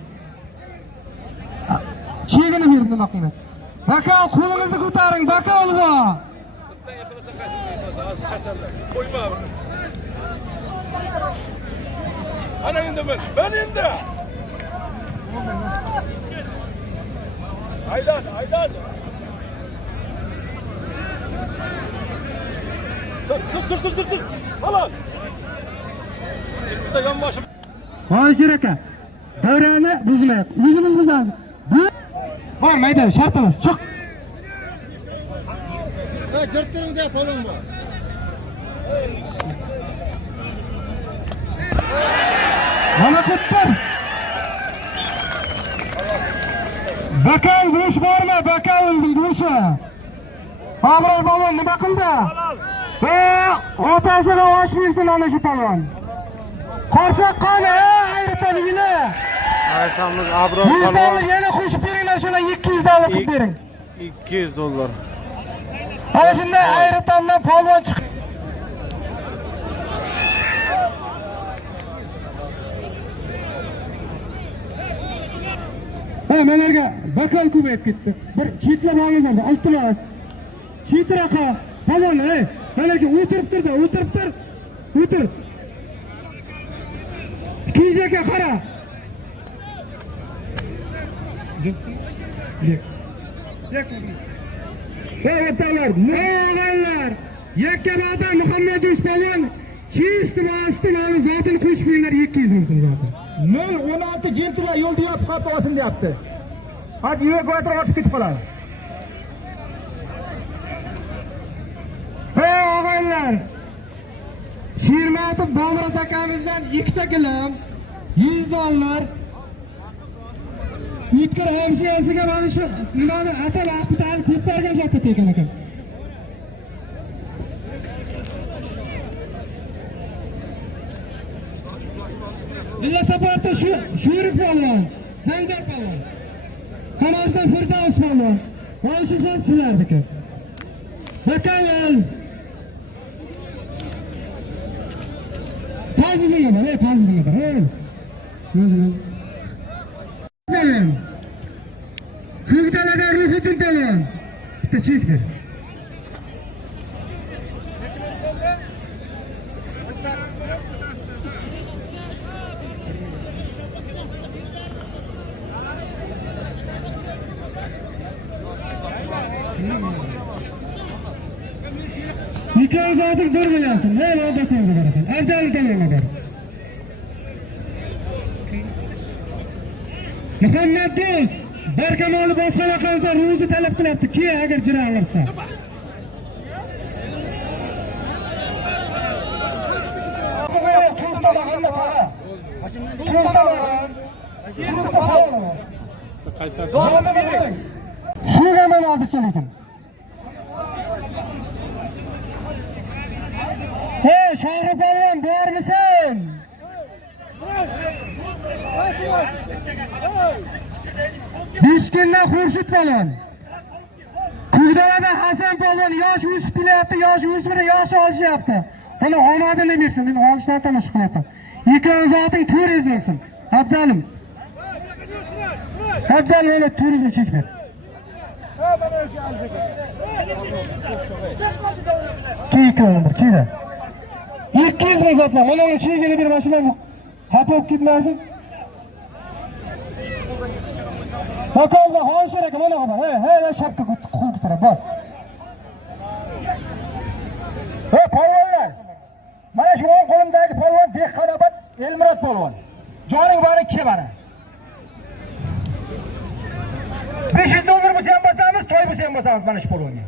Chegini berib nima qiladi? Baka qo'lingizni ko'taring, baka olva. Qo'yma. Ana endi ben endi. Aydan. Sır. Falan. Bitta yonboshim. Hoşir aka. Davrani buzmayapti. O'zimiz buzamiz. Bu bormaydi, shart emas. Chiq. Ha, jirtiringda polvon bor. Mana ketdir. Bakal bo'sh bormi? Bakal bo'shi. Abroy polvon nima qildi? Otasini oshmaysin ana shu polvon. Qo'rshaqqani, aytamizini. Aytamiz Abroy Polvon polvon yana qo'shib beringlar, shuna 200 dollar qilib bering. 200 dollar. Ana shunday aytamdan polvon chiq. Menerga bakal ko'payib ketdi. Bir chetlab olinglar, iltimos. Chetraqa, polvon, menerga o'tirib tur. O'tir. Kiyjaka qara. O'rtalar, no'g'aylar. Yakkabada Muhammad Yusufxon chesti bosdi, mana zotini qo'shib beringlar 200 ming so'm. 016 jentlar yo'lda yopib qolib olsin deyapti. Hadi evakuator ochib ketib qoladi. O'g'aylar. Shirmatov Bomrat akamizdan 2 ta gilam 100 dollar. O'tkir hamshiyasiga mana shu nimani atab apitani ko'targan katta tekin ekan. Illa saporta Shurif polvon, Sanjar polvon. Qamoqdan Firdavs polvon. Mana shu so'z sizlarniki. Bakal. Pazidinga bar. Ko'kdaladan Ruhiddin polvon. Bitta chek ber. Hikoyating zo'r bo'lasin. Men odatga barasan. Abdal polvonga bar. Muhammad Do'st, Barkamol bosqona qilsa ro'zi talab qilyapti. Keyin agar jira olsa. Suvga men hozircha lekin. Hey, Shohruh polvon, bormisan? Bishkindan Xurshid polvon. Kugdaladan Hasan polvon yosh o'sib kelyapti, yosh o'smir yaxshi olishyapti. Buni omadini bersin, men olishdan tomosha qilyapman. Ikkovi zoting 400 ming so'm. Abdalim. Abdal mana 400 ming chek ber. Kiydi. 200 ming zotlar. Mana uni chegini bir mashina xafa bo'lib ketmasin. Bakalda hoshir aka mana bor. Hey, shapka qo'yib bor. Polvonlar. Mana shu o'ng qo'limdagi polvon Dehqonobat Elmurod polvon. Joning bari ke bari. 500 dollar bo'lsa ham bosamiz, to'y bo'lsa ham bosamiz mana shu polvonga.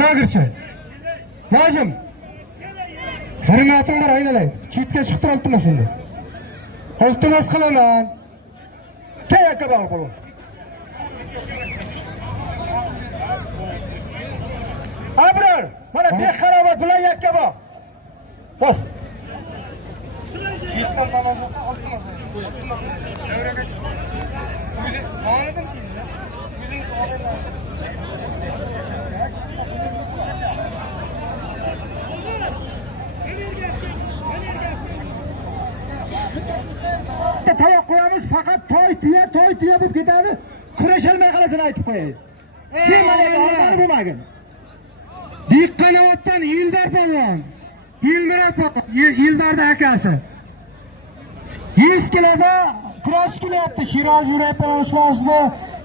Nagirchi. Lozim. Hurmatim bor aynalay. Chetga chiqib tur iltimos endi. Iltimos qilaman. Tayakka bor polvon. Abror, mana Dehqonobat bilan yakka bor. Bos. Chetdan namoz iltimos. Davraga chiq. Anladim seni. O'zing tuya bo'lib ketadi. Kurasholmay qolasini aytib qo'yay. Kim mana bu bo'lmagan. Beqqanovatdan Ildar polvon. Elmurod polvon, Ildarning akasi. 100 kiloda kurash qilyapti. Shiral Jurayevni ushlashdi.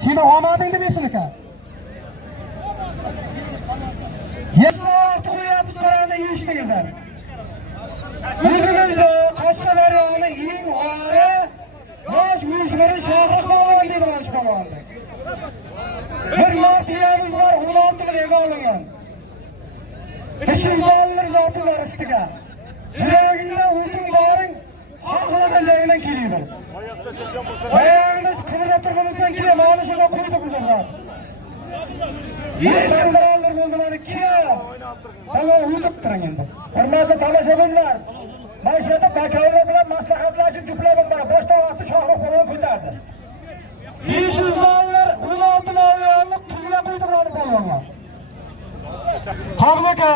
Seni omading deb esin aka. Yezor qo'yapsiz qaranda yurishdigizlar. Bugunimizda Qashqadaryoning eng ori yosh o'smiri Shohruh polvon dedi mana shu polvonni. Bir martiyamiz bor 16 million olingan. Ishimzonlar zoti bor ustiga. Yuragingda o'tin boring, xohlagan joyidan keladi. Oyog'ingda qimirlab turgansan keyin mana shunga qo'ydik biz zot. Yeshillar bo'ldi mana keyin. Talon o'tib turing endi. Hurmatli tomoshabinlar, mana shu yerda bakovlar bilan maslahatlashib juplamiz bor. Boshdan vaqti Shohruh polvon ko'tardi. Yeshillar 16 millionlik qilga qo'ydik mana polvonlar. Qavlaka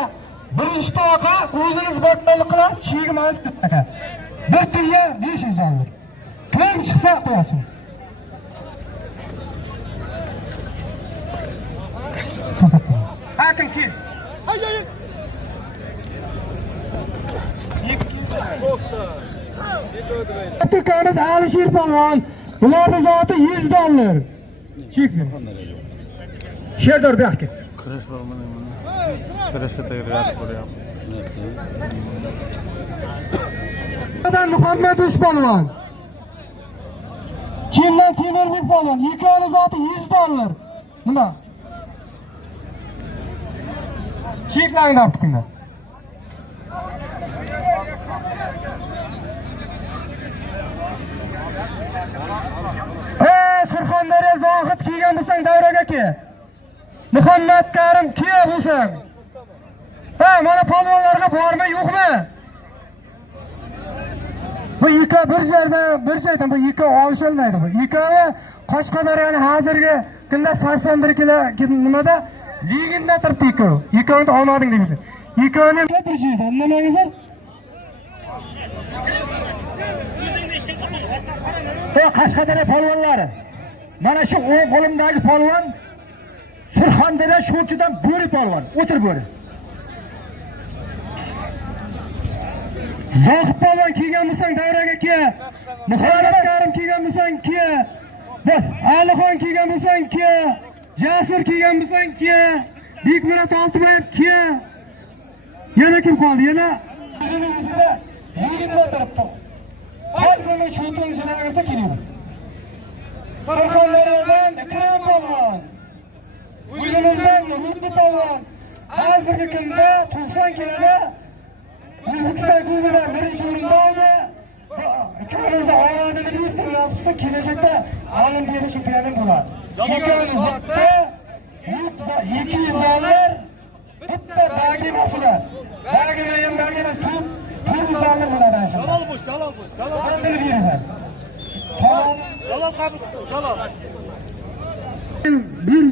birinchi toqa o'zingiz botmaylik qilasiz, chegimiz aka. Bir tuya 500 dollar. Kim chiqsa qo'yasin. Hakim kim? Hayır. Tukamiz Alisher polvon. Bularning zoti 100 dollar. Chek ver. Sherdor bu yoqqa. Kurash bo'lmadi mana. Kurashga tayyorgarlik ko'ryapti. Muhammad Uspolvon. Kimdan Temurbek polvon. Ikkovi zoti 100 dollar. Nima? Cheklanglar bitinglar. Surxondaryo Zohid kelgan bo'lsang davraga kel. Muhammad Karim kel bo'lsang. Mana polvonlarga bormi, yo'qmi? Bu ikki bir joydan bu ikki olisholmaydi bu. Ikkovi Qashqadaryoning hozirgi kunda 81 kilo nimada liginda turibdi ikkovi. Ikkovini olmading deymiz. Ikkovini bir joyda anlamangizlar. Qashqadaryo polvonlari. Mana shu o'ng qo'limdagi polvon Surxondaryo shunchidan bo'ri polvon. O'tir bo'ri. Zohid polvon kelgan bo'lsang davraga kel. Muhammad Karim kelgan bo'lsang kel. Bas, Alixon kelgan bo'lsang kel. Jasur kelgan bo'lsang kel. Bekmurod Oltiboyev kel. Yana kim qoldi? Yana O'zimizda yigitlar turibdi. Har kuni shu tunjilarga keladi. Surxondaryodan Ikrom polvon. O'zimizdan Murod polvon. Hozirgi kunda 90 kiloda O'zbekiston klubidan birinchi o'rinda oldi. Ikkovimizni omadini bilsin, nasibsa kelajakda Olimpiada chempioni bo'ladi. Ikkovimiz zotda 200 dollar bitta bagi masala. Bagini ham bagini turib, 100 dollar bo'ladi aslında. Jalol boş, jalol boş. Jalol. Qanday berasan? Tamam. Jalol qabul qilsin, jalol. bir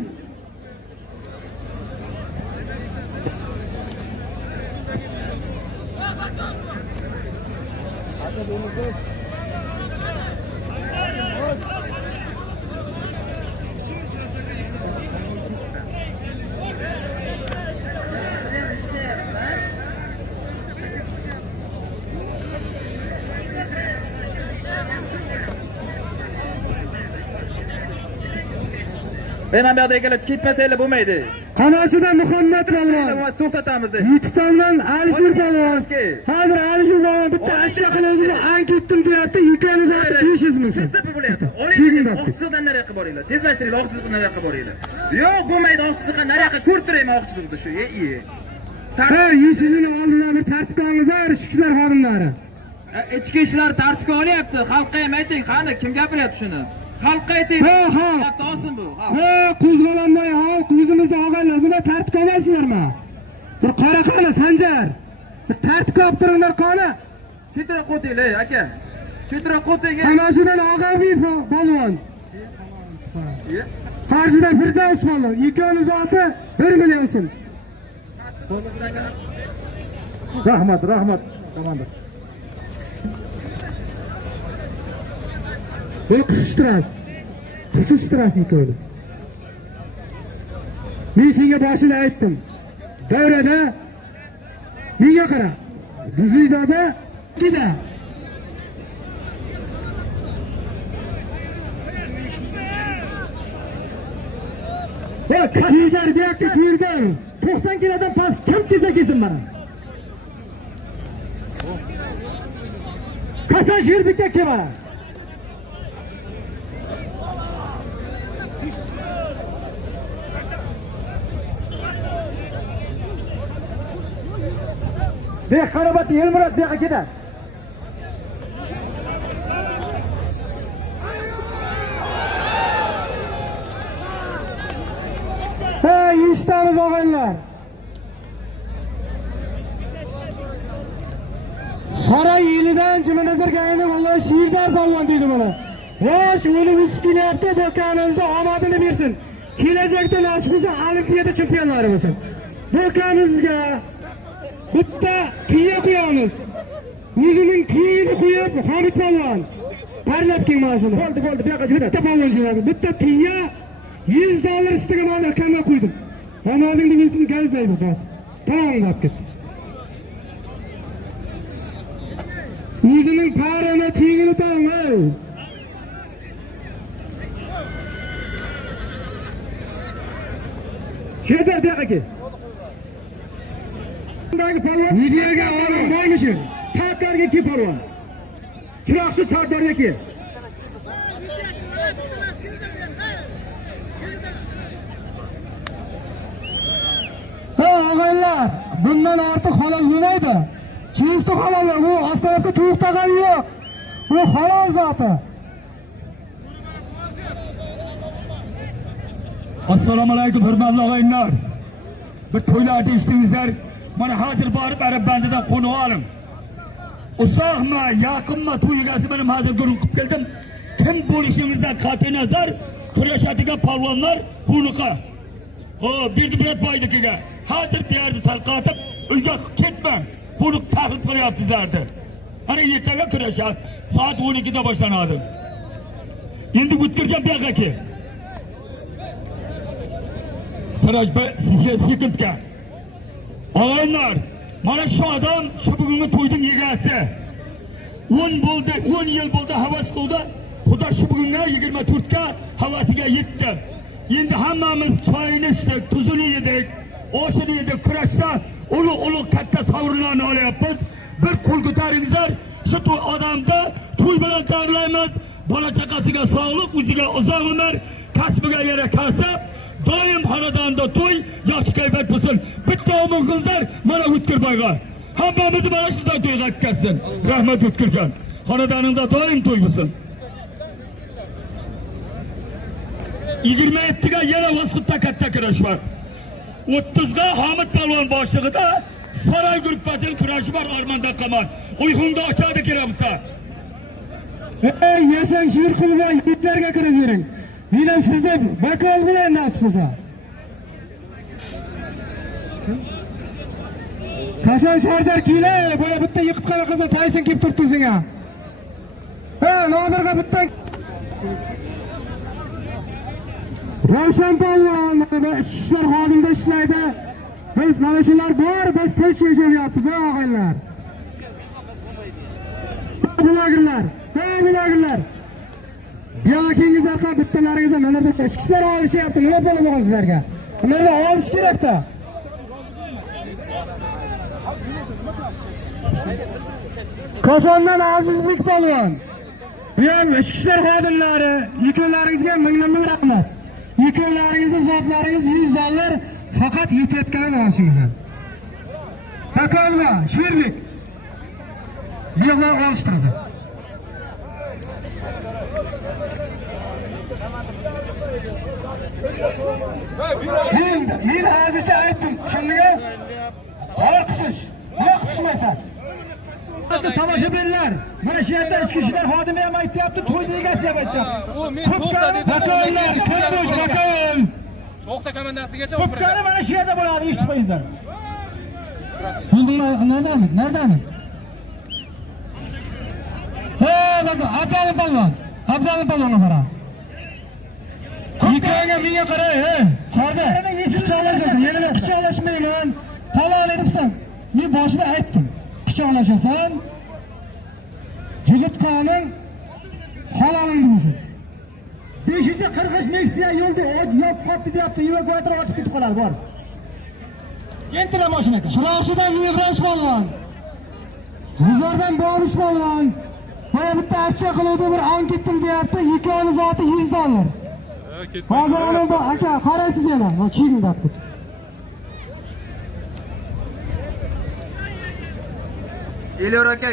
Hemen bir dakika ketmeseyle bu muydu? Qanosidan Muhammad polvon. To'xtatamiz. YouTube'dan Alisher polvon. Hozir Alisher polvon bitta ashyo qiladi, anketdim deyapti. Ikkovi zoti 500 ming. Sizda bu bo'lyapti. Oling, oqchiziqdan nariyoqqa boringlar. Tezlashtiringlar, oqchiziqdan nariyoqqa boringlar. Yo'q, bo'lmaydi oqchiziqqa nariyoqqa ko'rib turayman oqchiziqda shu. Yuzini oldidan bir tartibga olingizlar, ishchilar xodimlari. Ichki ishlar tartibga olyapti. Xalqqa ham ayting, qani kim gapiryapti shuni? Xalqqa ayting. Xalqqa olsin bu. Qo'zg'alanmay xalq o'zimizni og'aylar, buni tartibga olasizlarmi? Bir qara qani Sanjar. Bir tartibga olib turinglar qani. Chetroq qo'tinglar, aka. Chetroq qo'tinglar. Qanosidan Og'abiy polvon. Qarshidan Firdavs polvon. Ikkovi zoti 1 million so'm. Rahmat. Komandir. Buni qisishtirasiz. qısıştırasın ikkovini. Men senga boshida aytdim. Davrada menga qara. Düzüydada gida. Bak, şiirler bir yakta şiirler. 90 kilodan pas kim kese kesin bana. Kasan şiir bir tek ki bana. Bek Karabat, Yelmurat, bek akida. Hey, iştahımız ağaylar. Saray ilidan Cümlenizdir kayını vallahi şiirdar balvan deydi bana. Hoş, ölüm üstüne yaptı, bakanınızda amadını versin. Gelecekte nasibisi olimpiyada çempiyonları mısın? Bakanınızga bitta kiye koyamiz. O'zining kiyini qo'yib, Hamid polvon parlab keng mashina. Bo'ldi, bu yoqqa bitta polvon jo'nadi. Bitta kiya $100 ustiga mana kamga qo'ydim. Hamadingni birisini gazlaydi bas. Tamam deb ketdi. O'zining parini kiyini tog'may. Ketar bu yoqqa kel. Videoga olim bormishi? Sardarga ki polvon. Chiroqchi Sardarga ki. Ha, og'aylar, bundan ortiq halol bo'lmaydi. Chivishdi halol, bu ostarabga turuq taqali yo'q. Bu halol zoti. Assalomu alaykum hurmatli og'aylar. Bir to'ylarda eshitdingizlar. Mana hozir borib Arab bandidan qo'nib olim. Uzoqmi, yaqinmi to'y egasi men hozir guruh qilib keldim. Kim bo'lishingizdan qat'iy nazar kurashadigan polvonlar qo'niqa. Birdi birat boydikiga. Hozir bu yerda tarqatib, uyga ketmang. Qo'niq tahlil qilyapsizlardi. Ana ertaga kurashasiz. Soat 12da boshlanadi. Endi o'tkirjam bu yoqqa kel. Siroj Bey, sizga sekundga. Og'aylar, mana shu odam shu bugungi to'yning egasi. 10 bo'ldi, 10 yil bo'ldi havas qildi. Xudo shu bugunga 24 ga havasiga yetdi. Endi hammamiz choyini ichdik, tuzini yedik, oshini yedik, kurashda ulug' katta sovrinlarni olyapmiz. Bir qo'l ko'taringizlar, shu odamda to'y bilan tabriklaymiz. Bola chaqasiga sog'lik, o'ziga uzoq umr, kasbiga yara kasb. Doim xonadonda to'y, yaxshi kayfiyat bo'lsin. Bitta omon qizlar mana O'tkirboyga. Hammamizni mana shunday to'yga yetkazsin. Rahmat O'tkirjon. Xonadoningda doim to'y bo'lsin. 27 ga yana Vosxutda katta kurash bor. 30 ga Hamid polvon boshlig'ida Saroy gruppasining kurashi bor Armonda Qamon. Uyxungda ochadi keramsa. Ey, yashang shir qilmay, yigitlarga kirib yuring. Menam sizni bakol bilan nasib bo'lsa. Hasan Sardar kiyla, boya bitta yiqib qala qilsa Tayson kelib turibdi senga. Ha, Nodirga bitta Ravshan polvon, mana ishlar xodimda ishlaydi. Biz mana shular bor, biz tinch yashayapmiz, og'aylar. Blogerlar. Yo'qingiz arqa bittalaringizga mana bu ichki ishlar olishyapti. Nima bo'lib bo'lgan sizlarga? Mana olish kerak-da. Kosondan Azizbek polvon. Bu ham ichki ishlar xodimlari, yuklarlaringizga ming rahmat. Yuklaringizning zotlaringiz $100 faqat yetayotgan bo'lishingizdan. Takolva, Sherbek. Yig'lar olishtirasiz. Men hozircha aytdim, tushundingmi? Olqish, yo'q tushmaysan. Tomoshabinlar, mana shu yerda ichki ishlar xodimi ham aytayapti, to'yda egasi ham aytayapti. Bakolar, ko'rbosh bakol. To'xta komandasigacha Ko'pkari mana shu yerda bo'ladi, eshitib qo'yinglar. Neredami? Hey, bak, Abdal polvon. Abdal polvonga qara. Menga menga qara, he. Qorda. Quchoqlashasan, yana quchoqlashmayman. Falon edibsan. Men boshida aytdim. Quchoqlashasan. Jigitqoning haloling bo'lsin. 540 Nexia yo'lda yopib qolibdi deyapti. Evakuator ochib ketib qoladi, bor. Yentira mashinaga. Chiroqchidan Mehrosh polvon. G'uzordan Bobish polvon. Mana bitta ashcha qiluvdi, bir on ketdim deyapti. Ikkovini zoti $100. Hozir ana bu aka qaraysiz yana. Ha, chiging debdi. Elyor aka,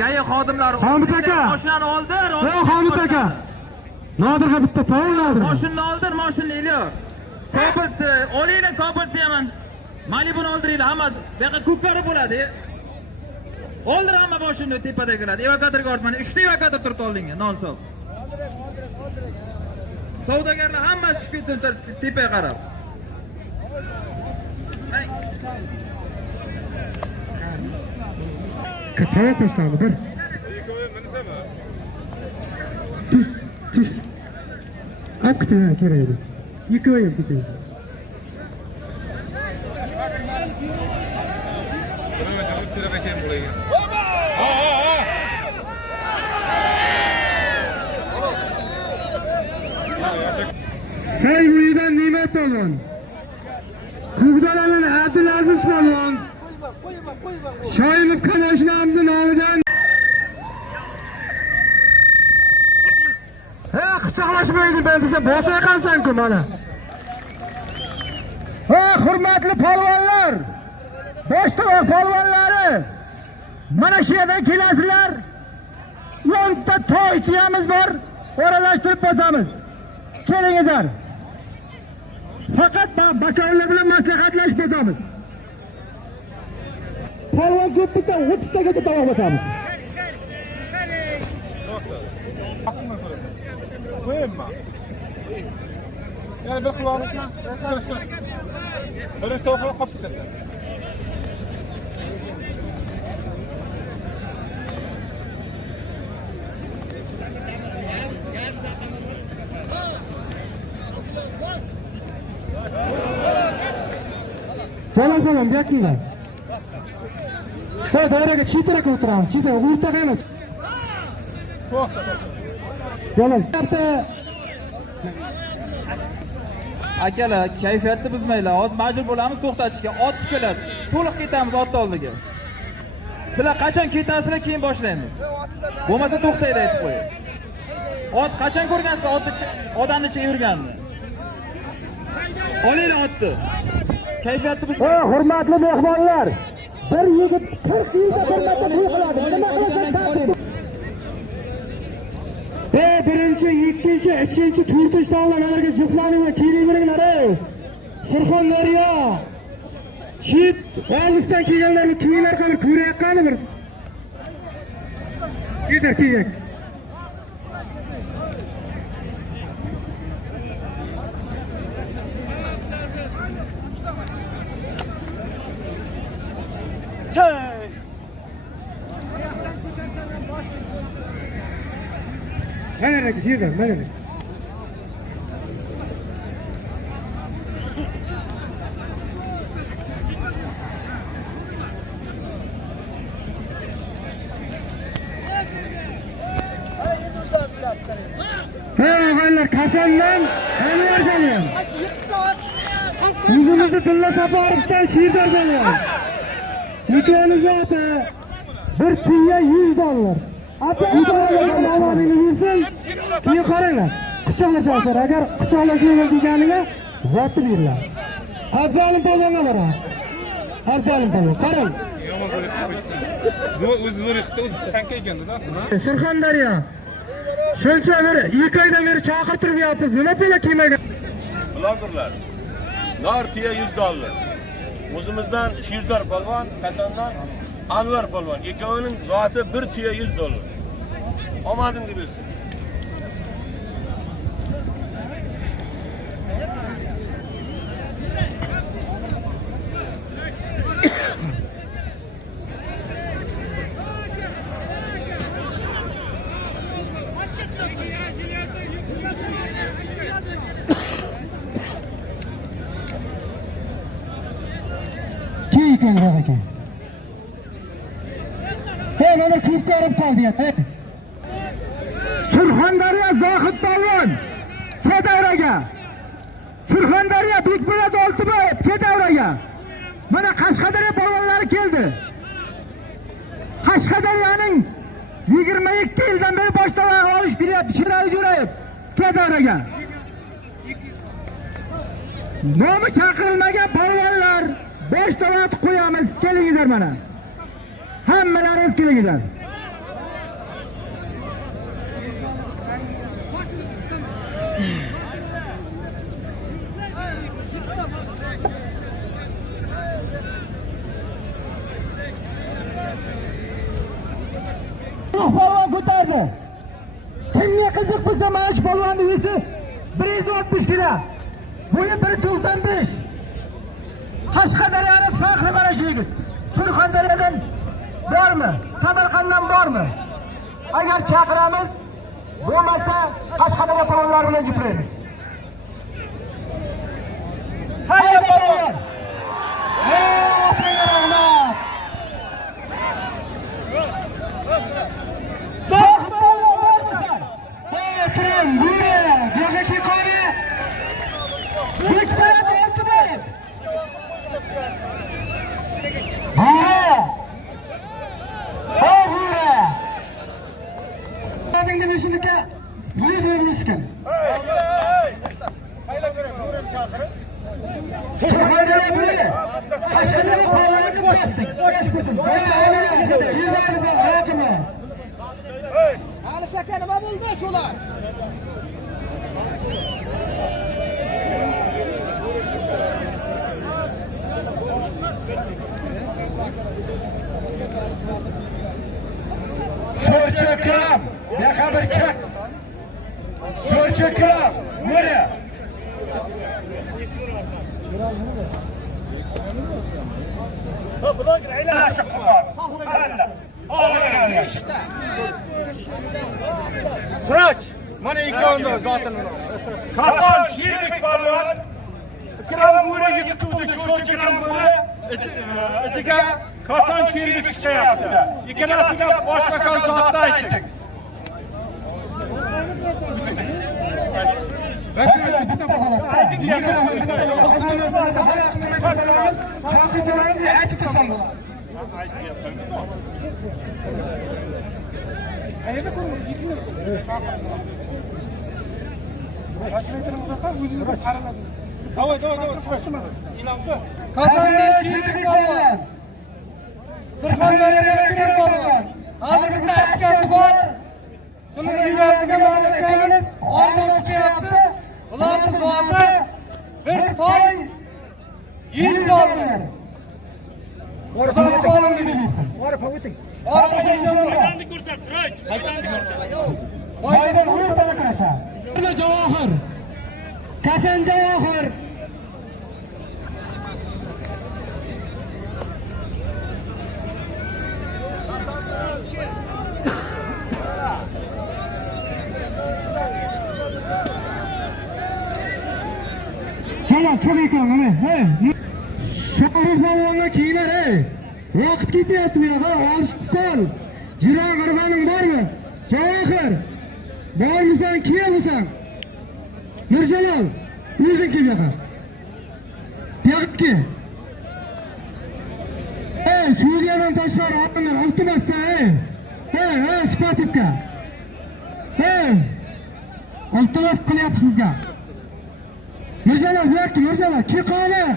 gaya xodimlari Hamid aka. mashinani oldi. Yo'q, Hamid aka. Nodirga bitta to'g'ri Nodir. Mashinani oldi, mashinani Elyor. Sobit olinglar, Kobul deyaman. Malibuni oldiringlar, hamma bu yoqqa ko'kari bo'ladi. Oldir hamma mashinani tepadagilarni. Evakuatorga ortmani. 3 ta evakuator turibdi oldinga, non-stop. Savdogarlar hammasi chiqib ketsin tepaga qarab. Qataya tashladi bir. Tus. Aktiva kerak edi. Ikkovi ham ketadi. Sayguyidan Ne'mat polvon. Kugdalarning Abdulaziz polvon. Shoimov Kamoshinamning nomidan. Ha, quchoqlashmaydi ben desa bo'lsa ekansan-ku mana. Ha, hurmatli polvonlar. Boshtoq polvonlari. Mana shu yerdan kelasizlar. 10 ta to'y tuyamiz bor. Oralashtirib bosamiz. Kelingizlar. Faqat bakonlar bilan maslahatlashib bosamiz. Polvon ko'p bitta 30 tagacha tovoq bosamiz. Qo'yma. Yani bir kulağınızla böyle işte okula kapı keser. Falan yakınlar. Ha, dairega chitara o'tiramiz. Chitara o'rtaga emas. Kelin. Akalar, kayfiyatni buzmanglar. Hozir majbur bo'lamiz to'xtatishga. Ot keladi. To'liq ketamiz ot oldiga. Sizlar qachon ketasizlar, keyin boshlaymiz. Bo'lmasa to'xtaydi aytib qo'ying. Ot qachon ko'rgansizlar odamni ichiga yurganini? Olinglar otni. Kayfiyatni buzmanglar. Hurmatli mehmonlar. Bir yigit 40 yilda bir marta to'y qiladi. Nima qilasan tartib? Birinchi, ikkinchi, uchinchi, to'rtinchi tog'larga jiqlaninglar, kelinglar. Surxondaryo. Chit, olisdan kelganlarni kiyimlar qilib ko'rayotgani bir. Kiydik. Mana yerdan, mana. Hayır, Kasandan Anvar geliyor. Yüzümüzü Dilla Safarov'dan Şirdar geliyor. İkonu zaten bir tüye $100. Ata amanini versin, keyin qaranglar. Quchoqlashasizlar. Agar quchoqlashmayman deganiga zotni beringlar. Abzalim polvonga boramiz. Abzalim polvon, qarang. Surxondaryo. Shuncha bir 2 oydan beri chaqirtirib yotibmiz. Nima pula kiymagan? Blogerlar. Nar tiya $100. O'zimizdan Shirdor polvon, Kasondan Anvar polvon. Ikkovining zoti bir tiya $100. Omadingiz bersin. ekan, yo'q ekan. Mana klubga olib qoldi ya. Surxondaryo Zohid polvon Fedavraga. Surxondaryo Bekmurod Oltiboyev Fedavraga. Mana Qashqadaryo polvonlari keldi. Qashqadaryoning 22 yildan beri boshdan olish beryapti Sherali Jo'rayev Fedavraga. Nomi chaqirilmagan polvonlar bosh davlat qo'yamiz, kelingizlar mana. Hammalaringiz kelingizlar. Polvon ko'tardi. Kimga qiziq bo'lsa mana shu polvonni yesi 160 kilo. Bo'yi 195. Qashqadaryoning faxri mana shu yigit. Surxondaryodan bormi? Samarqanddan bormi? Agar chaqiramiz, bo'lmasa Qashqadaryo polvonlari bilan jiplaymiz. Hayya polvon! Rahmat! Alışaka nima bo'ldi shular? Sho'rchi kiram, yoqa bir chak. Sho'rchi kiram, bo'la. Siroj, Mana ikkovini zotini. Qahton Sherbek polvon kiram bo'riga yiqildi, sho'rchi kiram bo'ri iziga Qahton Sherbek chiqyapti. Ikkalasiga boshqa zotda aytdik. Hozir bitta askarimiz bor. Shuni yuborishga ma'lum ekanmiz. Olib chiqyapti. Ularning duosi bir toy 100 dollar. Orqaga qo'lim deyilsin. Orqa o'ting. Orqaga maydonni ko'rsat, Siroj. Maydonni ko'rsat. Maydon o'rtada kurashadi. Mana Javohir. Kasan Javohir. Tamam, çok iyi kanka. Hey. Şahır balonuna kiyiner hey. Vakit gidiyor ya. Alış kal. Ciran Kırgan'ın var mı? Cevahir. Var mısın? Kiye misin? Nurjalal. Yüzün kim yakar? Yakıp ki. Hey. Suriye'den taşlar adamlar. Altımazsa hey. Hey. Spatifka. Hey. Altımaz kılıp sizga. Nurjalal bu yerki Nurjalal. Ki kale.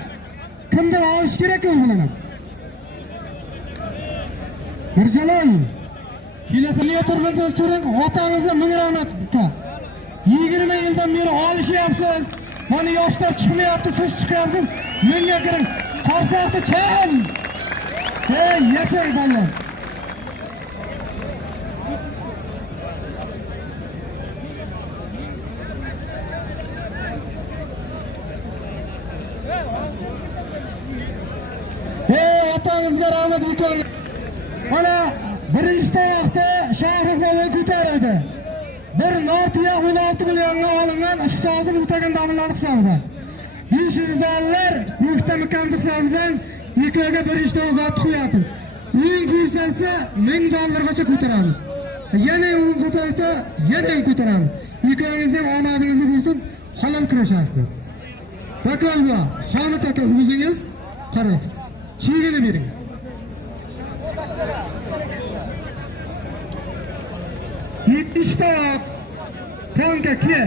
Kimdir alış gerek yok bulanım. Nurjalal. Kilesi niye turgunuz çürük? Otanızı ming rahmat. 20 yıldan beri alışı yapsınız. Bana yaşlar çıkmayaptı, siz çıkıyorsunuz. Menga girin. Kalsaktı çen. Hey yaşay balon. Hey otanızga rahmat lütfen. Bana birinci tarafta Shohrux polvon ko'taradi. Bir Nortiya 16 millionga olingan ustozi Mutagan damirlar hisobidan. 500 dollar Muhtam Kamdir hisobidan ikkoviga bir ishta uzatib qo'yapmiz. O'yin ko'rsatsa $1000 ko'taramiz. Yana o'yin ko'tarsa yana ham ko'taramiz. Ikkovingiz ham omadingiz bo'lsin, halol kurashasizlar. Bakalva, Hamid aka o'zingiz qaraysiz. Chigini bering. İşte at. Kanka ki.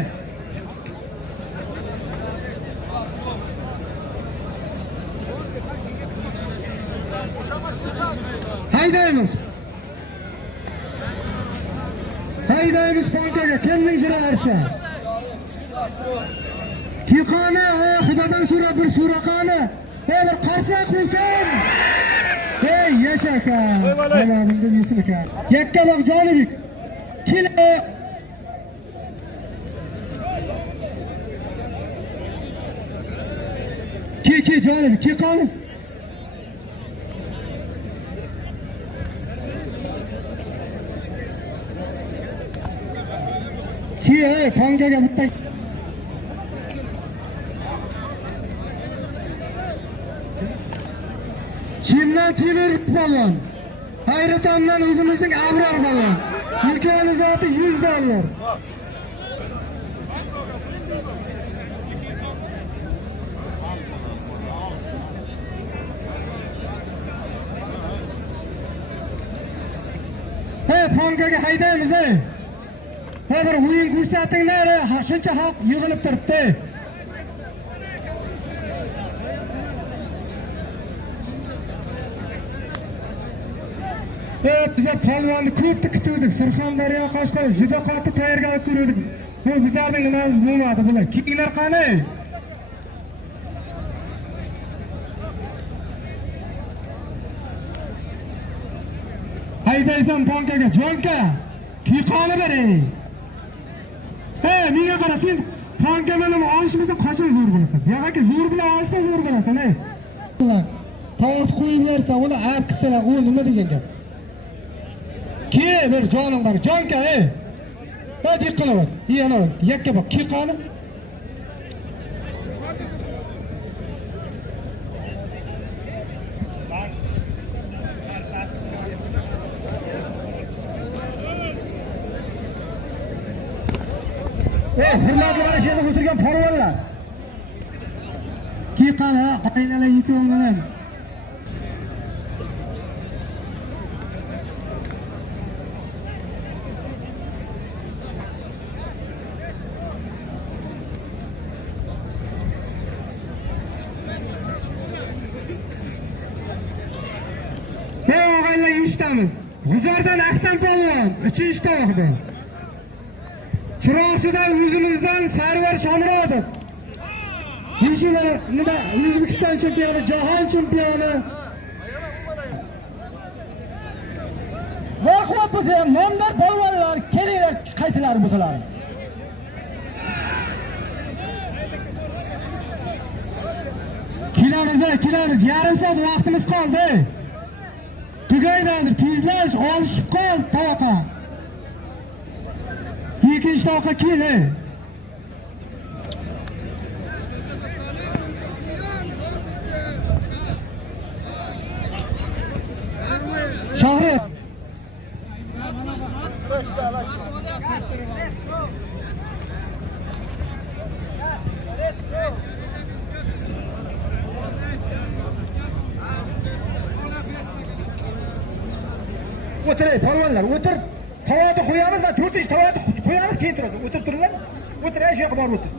Haydaymiz. Haydaymiz pankaga. Kendin jırarsa. Kikana Xudodan so'ra bir so'raqani. Bir qarsak bo'lsin. Ey yashaka. Qo'limda yesin ekan. Yakka bak Jonibek. Kilo. Ki Jonibek, ki qani? Ki pangaga bitta Chimdan temir polvon. Hayratomdan o'zimizning Abror polvon. Imkoni zoti $100. Pangaga haydaymiz. Bir o'yin ko'rsatinglar, shuncha xalq yig'ilib turibdi. Bize polvonni ko'pni kutuvdik. Surxondaryo, Qashqar juda qattiq tayyorgarlik ko'rdik. Bu bizlarning nimamiz bo'lmadi bular. Keyinlar qani? Haydaysan pankaga, jonka. Kiqoni bering. Menga qara, sen panka bilan olishmasa qachon zo'r bo'lasan? Yo'qki, zo'r bilan olsa zo'r bo'lasan, Tovuq qo'yib bersa, uni ayb qilsalar, u nima degan gap? Ki bir jonim bor, jonka, Hadi qilaver. Yana yakka bak, ki qani? Hurmatli mana shu yerda o'tirgan polvonlar. Ki qani, qaynalar ikkovidan. G'uzordan Ahtam polvon, 3-tovoqda. Chiroqchidan o'zimizdan Sarvar Shomurodov. Yeshilar nima O'zbekiston chempioni, jahon chempioni. Marhamat bo'lsa, nomdor polvonlar, kelinglar, qaysilari bo'lsalar. Kelamiz, yarim soat vaqtimiz qoldi. Tugaydandir, tezlash, olishib qol tovoqqa. Ikkinchi tovoqqa kel. Shohrat. O'tiray, polvonlar, o'tir. Tovoqni qo'yamiz va 4-chi tovoqni qo'yamiz, keyin turasiz. O'tirib turinglar. O'tiray, shu yoqqa borib o'tir.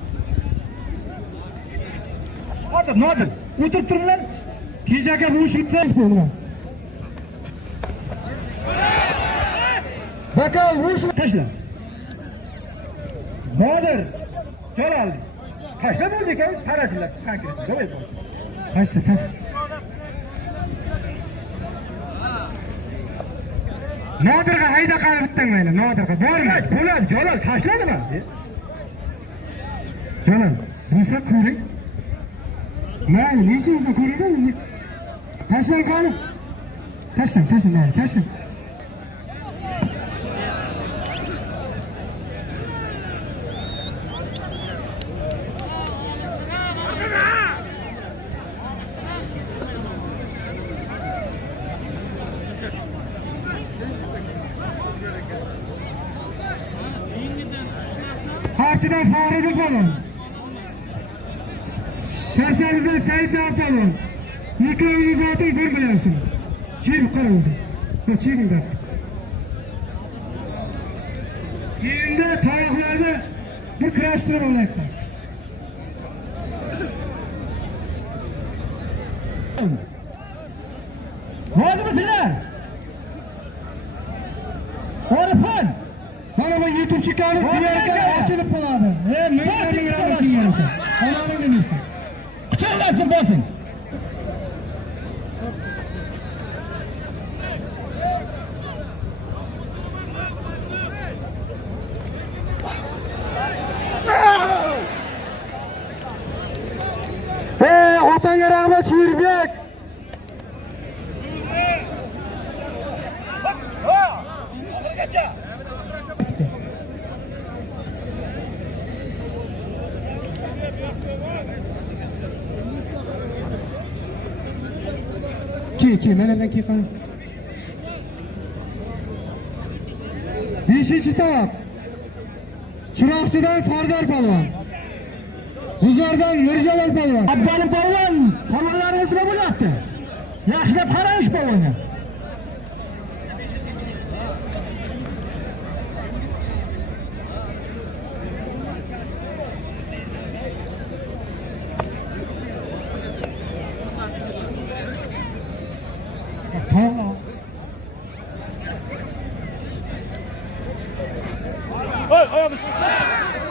Hozir, Nodir, o'tirib turinglar. Tejaka bu ish bitsa qo'yinglar. Bakal, bu ish tashla. Nodir, Jalol. Tashla bo'ldi ekan, qarasizlar, konkret. Davay bor. Tashla. Nodirga hayda qarab bitding mayli, Nodirga. Borma, bo'ladi, Jalol tashladimi? Jalol, bo'lsa ko'ring. Mayli, nechingizdan ko'ringizmi? Tashlang qani. Tashlang, mayli, tashlang. Chiroqchidan Faxriddin polvon. Sharshamizdan Saidjon polvon. Ikkovingiz oting bir bilansin. Chirib qara o'zi. Bu chegingda. Keyinda tovoqlarda bir kurashtirib olayapti. Rozmisizlar? Orifon. Mana bu YouTube kanali quyerga ochilib qoladi. Ming rahmat degan ekan. Allohning nisi. Quchoqlasin bosin. Otanga rahmat Shirbek. Ki, menimden keyfim. Beshinchi to'p. Chiroqchidan Sardor polvon. G'uzordan Mirjalol polvon. Abdali polvon, polvonlarimiz nima bo'lyapti? Yaxshilab qarang polvonga.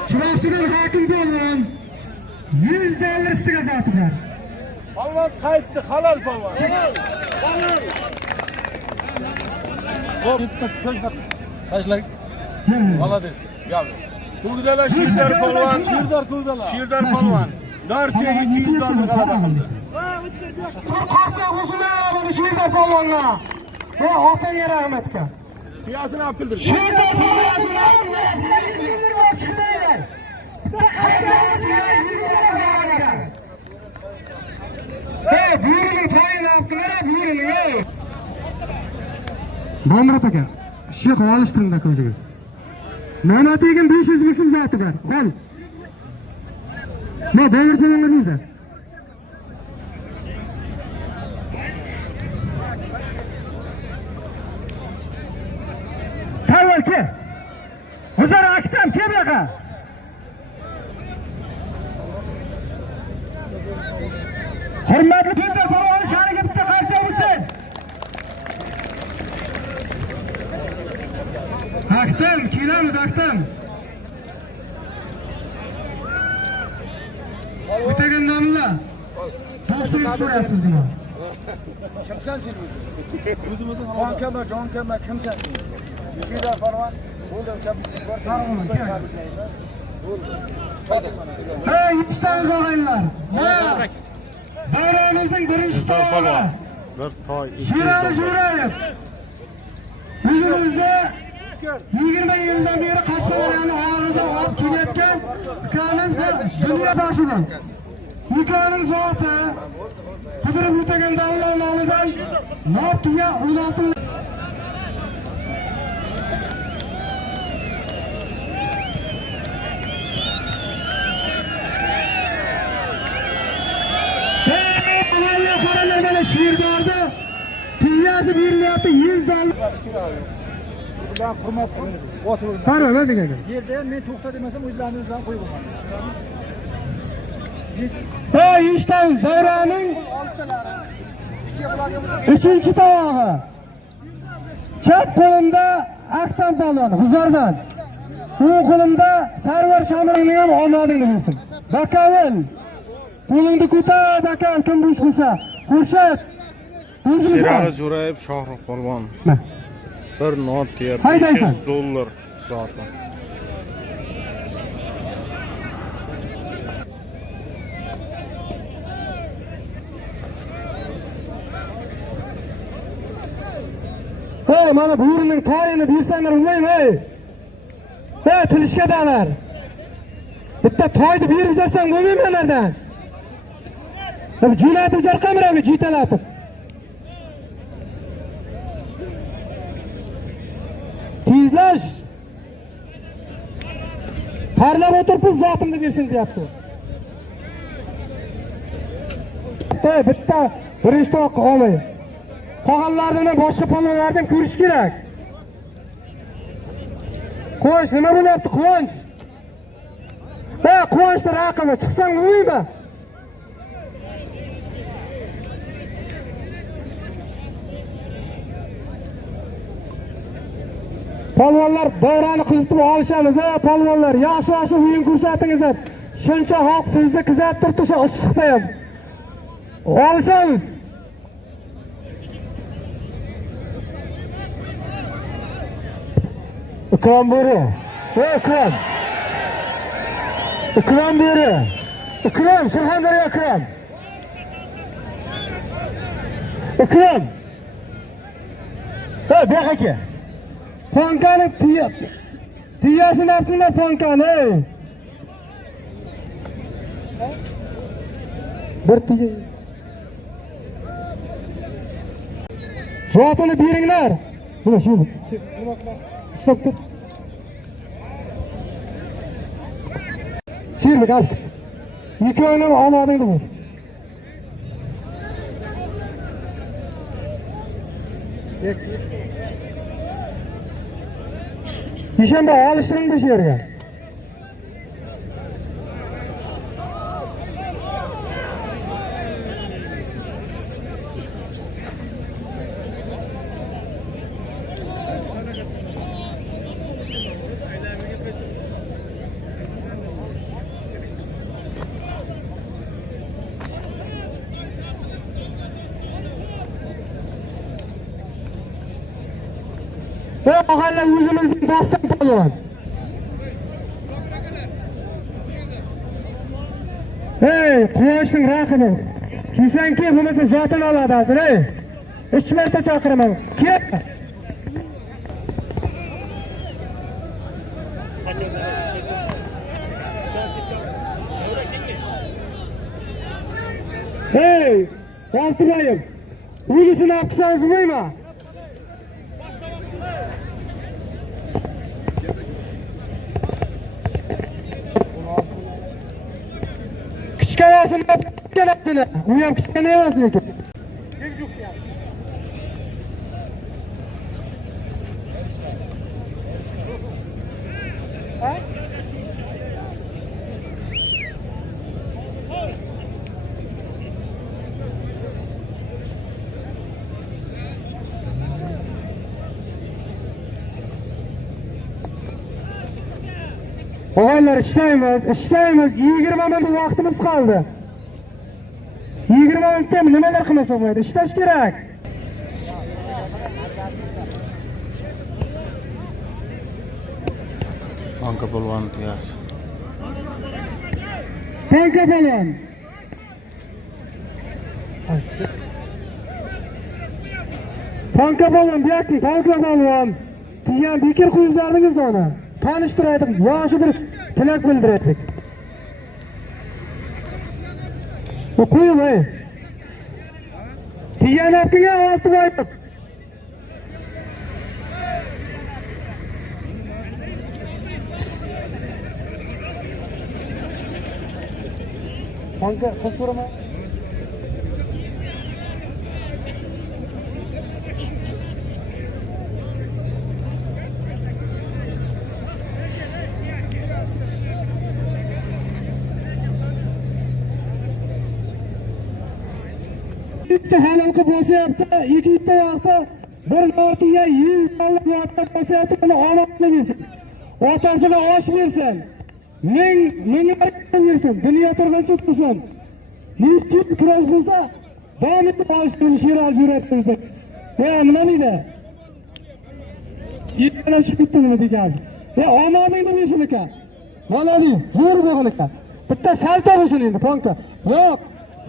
Chiroqchidan Hokim polvon. 100 dollar ustiga zotiblar. Polvon qaytdi, halol polvon. Tashlang. Молодец. Gel. Kugdalar Shirdor polvon. Shirdor polvon. Nortiga 200 dollar g'alaba qildi. Qurqoqsa o'zini mana Shirdor polvonga. Va otanga rahmatga. Piyasini olib keldi. Shirdor polvonga chiqmaylar. Buyurun to'yini olibdilar, buyurun. Domrat aka, Sheikh olishtiringda ko'zingiz. Mana tegin 500 ming so'm zoti bor. Qol. Ma Domrat bilan nima? Savol ke? Huzur aktam kim buyoqqa? Hurmatli Peter polvon shariga bitta qarsa bo'lsin. Aktam, kelamiz aktam. O'tagan nomlar. Do'stingiz so'rayapsiz nima? Kimsan sen o'zimizni jon kama kimsan? Shirdor polvon. Bo'ldi, kabisin bor. Hey, yetishamiz og'aylar. Mana bayramimizning birinchi to'yi. Bir toy 200 Shirali dollar. Shurayev. O'zimizda 20 yildan beri Qashqadaryoning og'ridan olib kelayotgan ukamiz dunyo boshidan. Ukaning zoti qidirib o'tagan davlat nomidan Nortiga 16 Mana Shirdorda piyasi berilyapti 100 dollar. Ular hurmat qiladi. Sara nima degan? Yerda men to'xta demasam o'zlarini o'zlari qo'yib qo'ygan. Hey, eshitamiz davraning 3-chi tovog'i. Chap qo'limda Aktam polvon G'uzordan. O'ng qo'limda Sarvar Shomirovning ham omadingni bo'lsin. Bakavul. Qo'lingni ko'tar, aka, kim bo'sh bo'lsa. Xurshid. Sherali Jo'rayev Shohruh polvon. Bir notiya 500 dollar zoti. Hey, mana bu o'rinning toyini bersanglar bo'lmaymi, ey? Hey, tilishkadalar. Bitta toyni berib bersang bo'lmaymi ulardan? Jo'natib jar kameraga jitalatib. Tezlash. Parlab o'tiribsiz, zotimni bersin deyapti. Bitta birinchi to'q olmay. Qolganlarini boshqa palonlardan ko'rish kerak. Quvonch nima bo'lyapti, Quvonch? Quvonchda raqibi chiqsang bo'lmaymi? Palvonlar davrani qizitib olishamiz, palvonlar yaxshi o'yin ko'rsatingizlar. Shuncha xalq sizni kuzatib turibdi, shu issiqda ham. Olishamiz. Ikrom bo'ri. Ikrom. Ikrom bo'ri. Ikrom, Surxondaryo ikrom. Ikrom. Bek aka. Ponkani tiyasini olibdilar, ponkani. Bir tiya. Zotini beringlar. Mana shu. Stop tur. Şirmi kalk. İki oynama olmadığını vur. İşinde alıştırın da şirge. Hala yüzümüzün bastan palon. Hey, Quvonchning raqibi. Kimsanki bo'lmasa zotini oladi hozir, ey. 3 marta chaqiraman. Kel. Hey, Oltibayim. Uyisini olib qilsangiz bo'lmaymi? Kichkanasini kichkanasini. U ham kichkina emas lekin. Og'aylar ishlaymiz. 20 minut vaqtimiz qoldi. 20 minutda nimalar qilmasa bo'lmaydi? Ishlash kerak. Banka polvon tiyasi. Banka polvon. Banka polvon, bu yoqda banka polvon. Degan bekir qo'yib yubordingiz-da uni. Tanishtiraylik, yaxshi bir tilak bildiraylik. Qo'yib, ey. Degan apkiga olti boyib. Banka qo'shurma. İşte halalkı bosyaptı, ikisi vaqtda bir martiga 100 dollar vaqtda bosyaptı, buni omadli bersin. Otasiga osh bersin. Ming bersin, dunyo turg'uncha tursin. Mumkin kurash bo'lsa, davom etib olishni she'r olib yuribmizda. Nima deydi? Ikkala chiqib ketdimi degan. Omadingni bersin ekan. Maloliz, zo'r bo'lgan ekan. Bitta salto bo'lsin endi, ponka. Yo'q,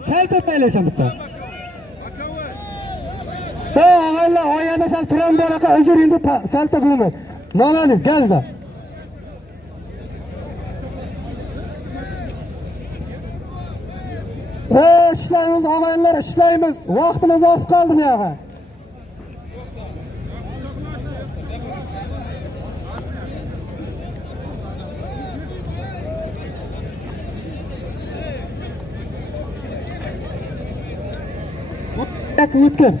salto taylaysan bitta. Og'aylar, oyada sal turam bor ekan, uzr endi salto bo'lmaydi. Maloliz, gazda. İşlaymiz og'aylar, ishlaymiz. Vaqtimiz oz qoldi bu yoqqa. dakika o'tkir.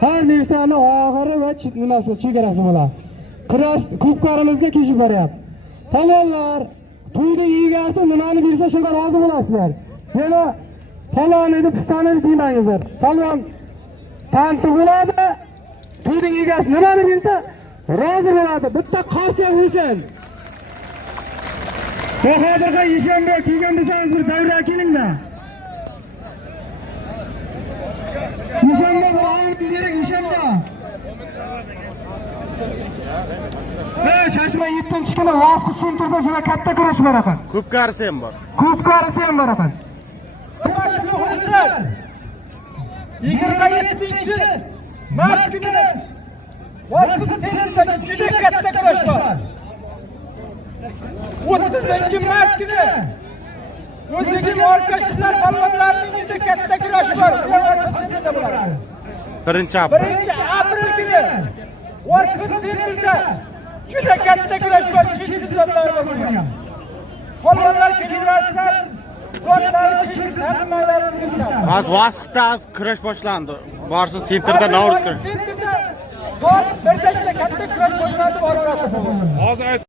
Har narsani oxiri va nimasi chegarasi bo'ladi. Kurash ko'pkarimizga kechib boryapti. Palonlar to'yning egasi nimani bersa shunga rozi bo'lasizlar. Yana palon edi, pistani deymangizlar. Palon tanti bo'ladi. To'yning egasi nimani bersa rozi bo'ladi. Bitta qarshi bo'lsin. Bahodirga Yeshanba kelgan bo'lsangiz bir davra kelinglar. Yeshanba bo'layim bering, Yeshanba. Shashma 7-kuni Vosqi sentrda shuna katta kurash bor ekan. Ko'pkarisi ham bor. Ko'pkarisi ham bor ekan. 27-mart kuni Vosqi sentrda juda katta kurash bor. 30-mart kuni o'zbek orkestrar palvonlarining juda katta kurashi bor. 1-aprel kuni Vosqi sentrda juda katta kurash bor. Chekizlar bo'lgan. Palvonlar kelinglar. Az Vosqida az kurash boshlandi. Borsa sentrda Navruz kurash. Sentrda soat 1 katta kurash boshlandi. Hozir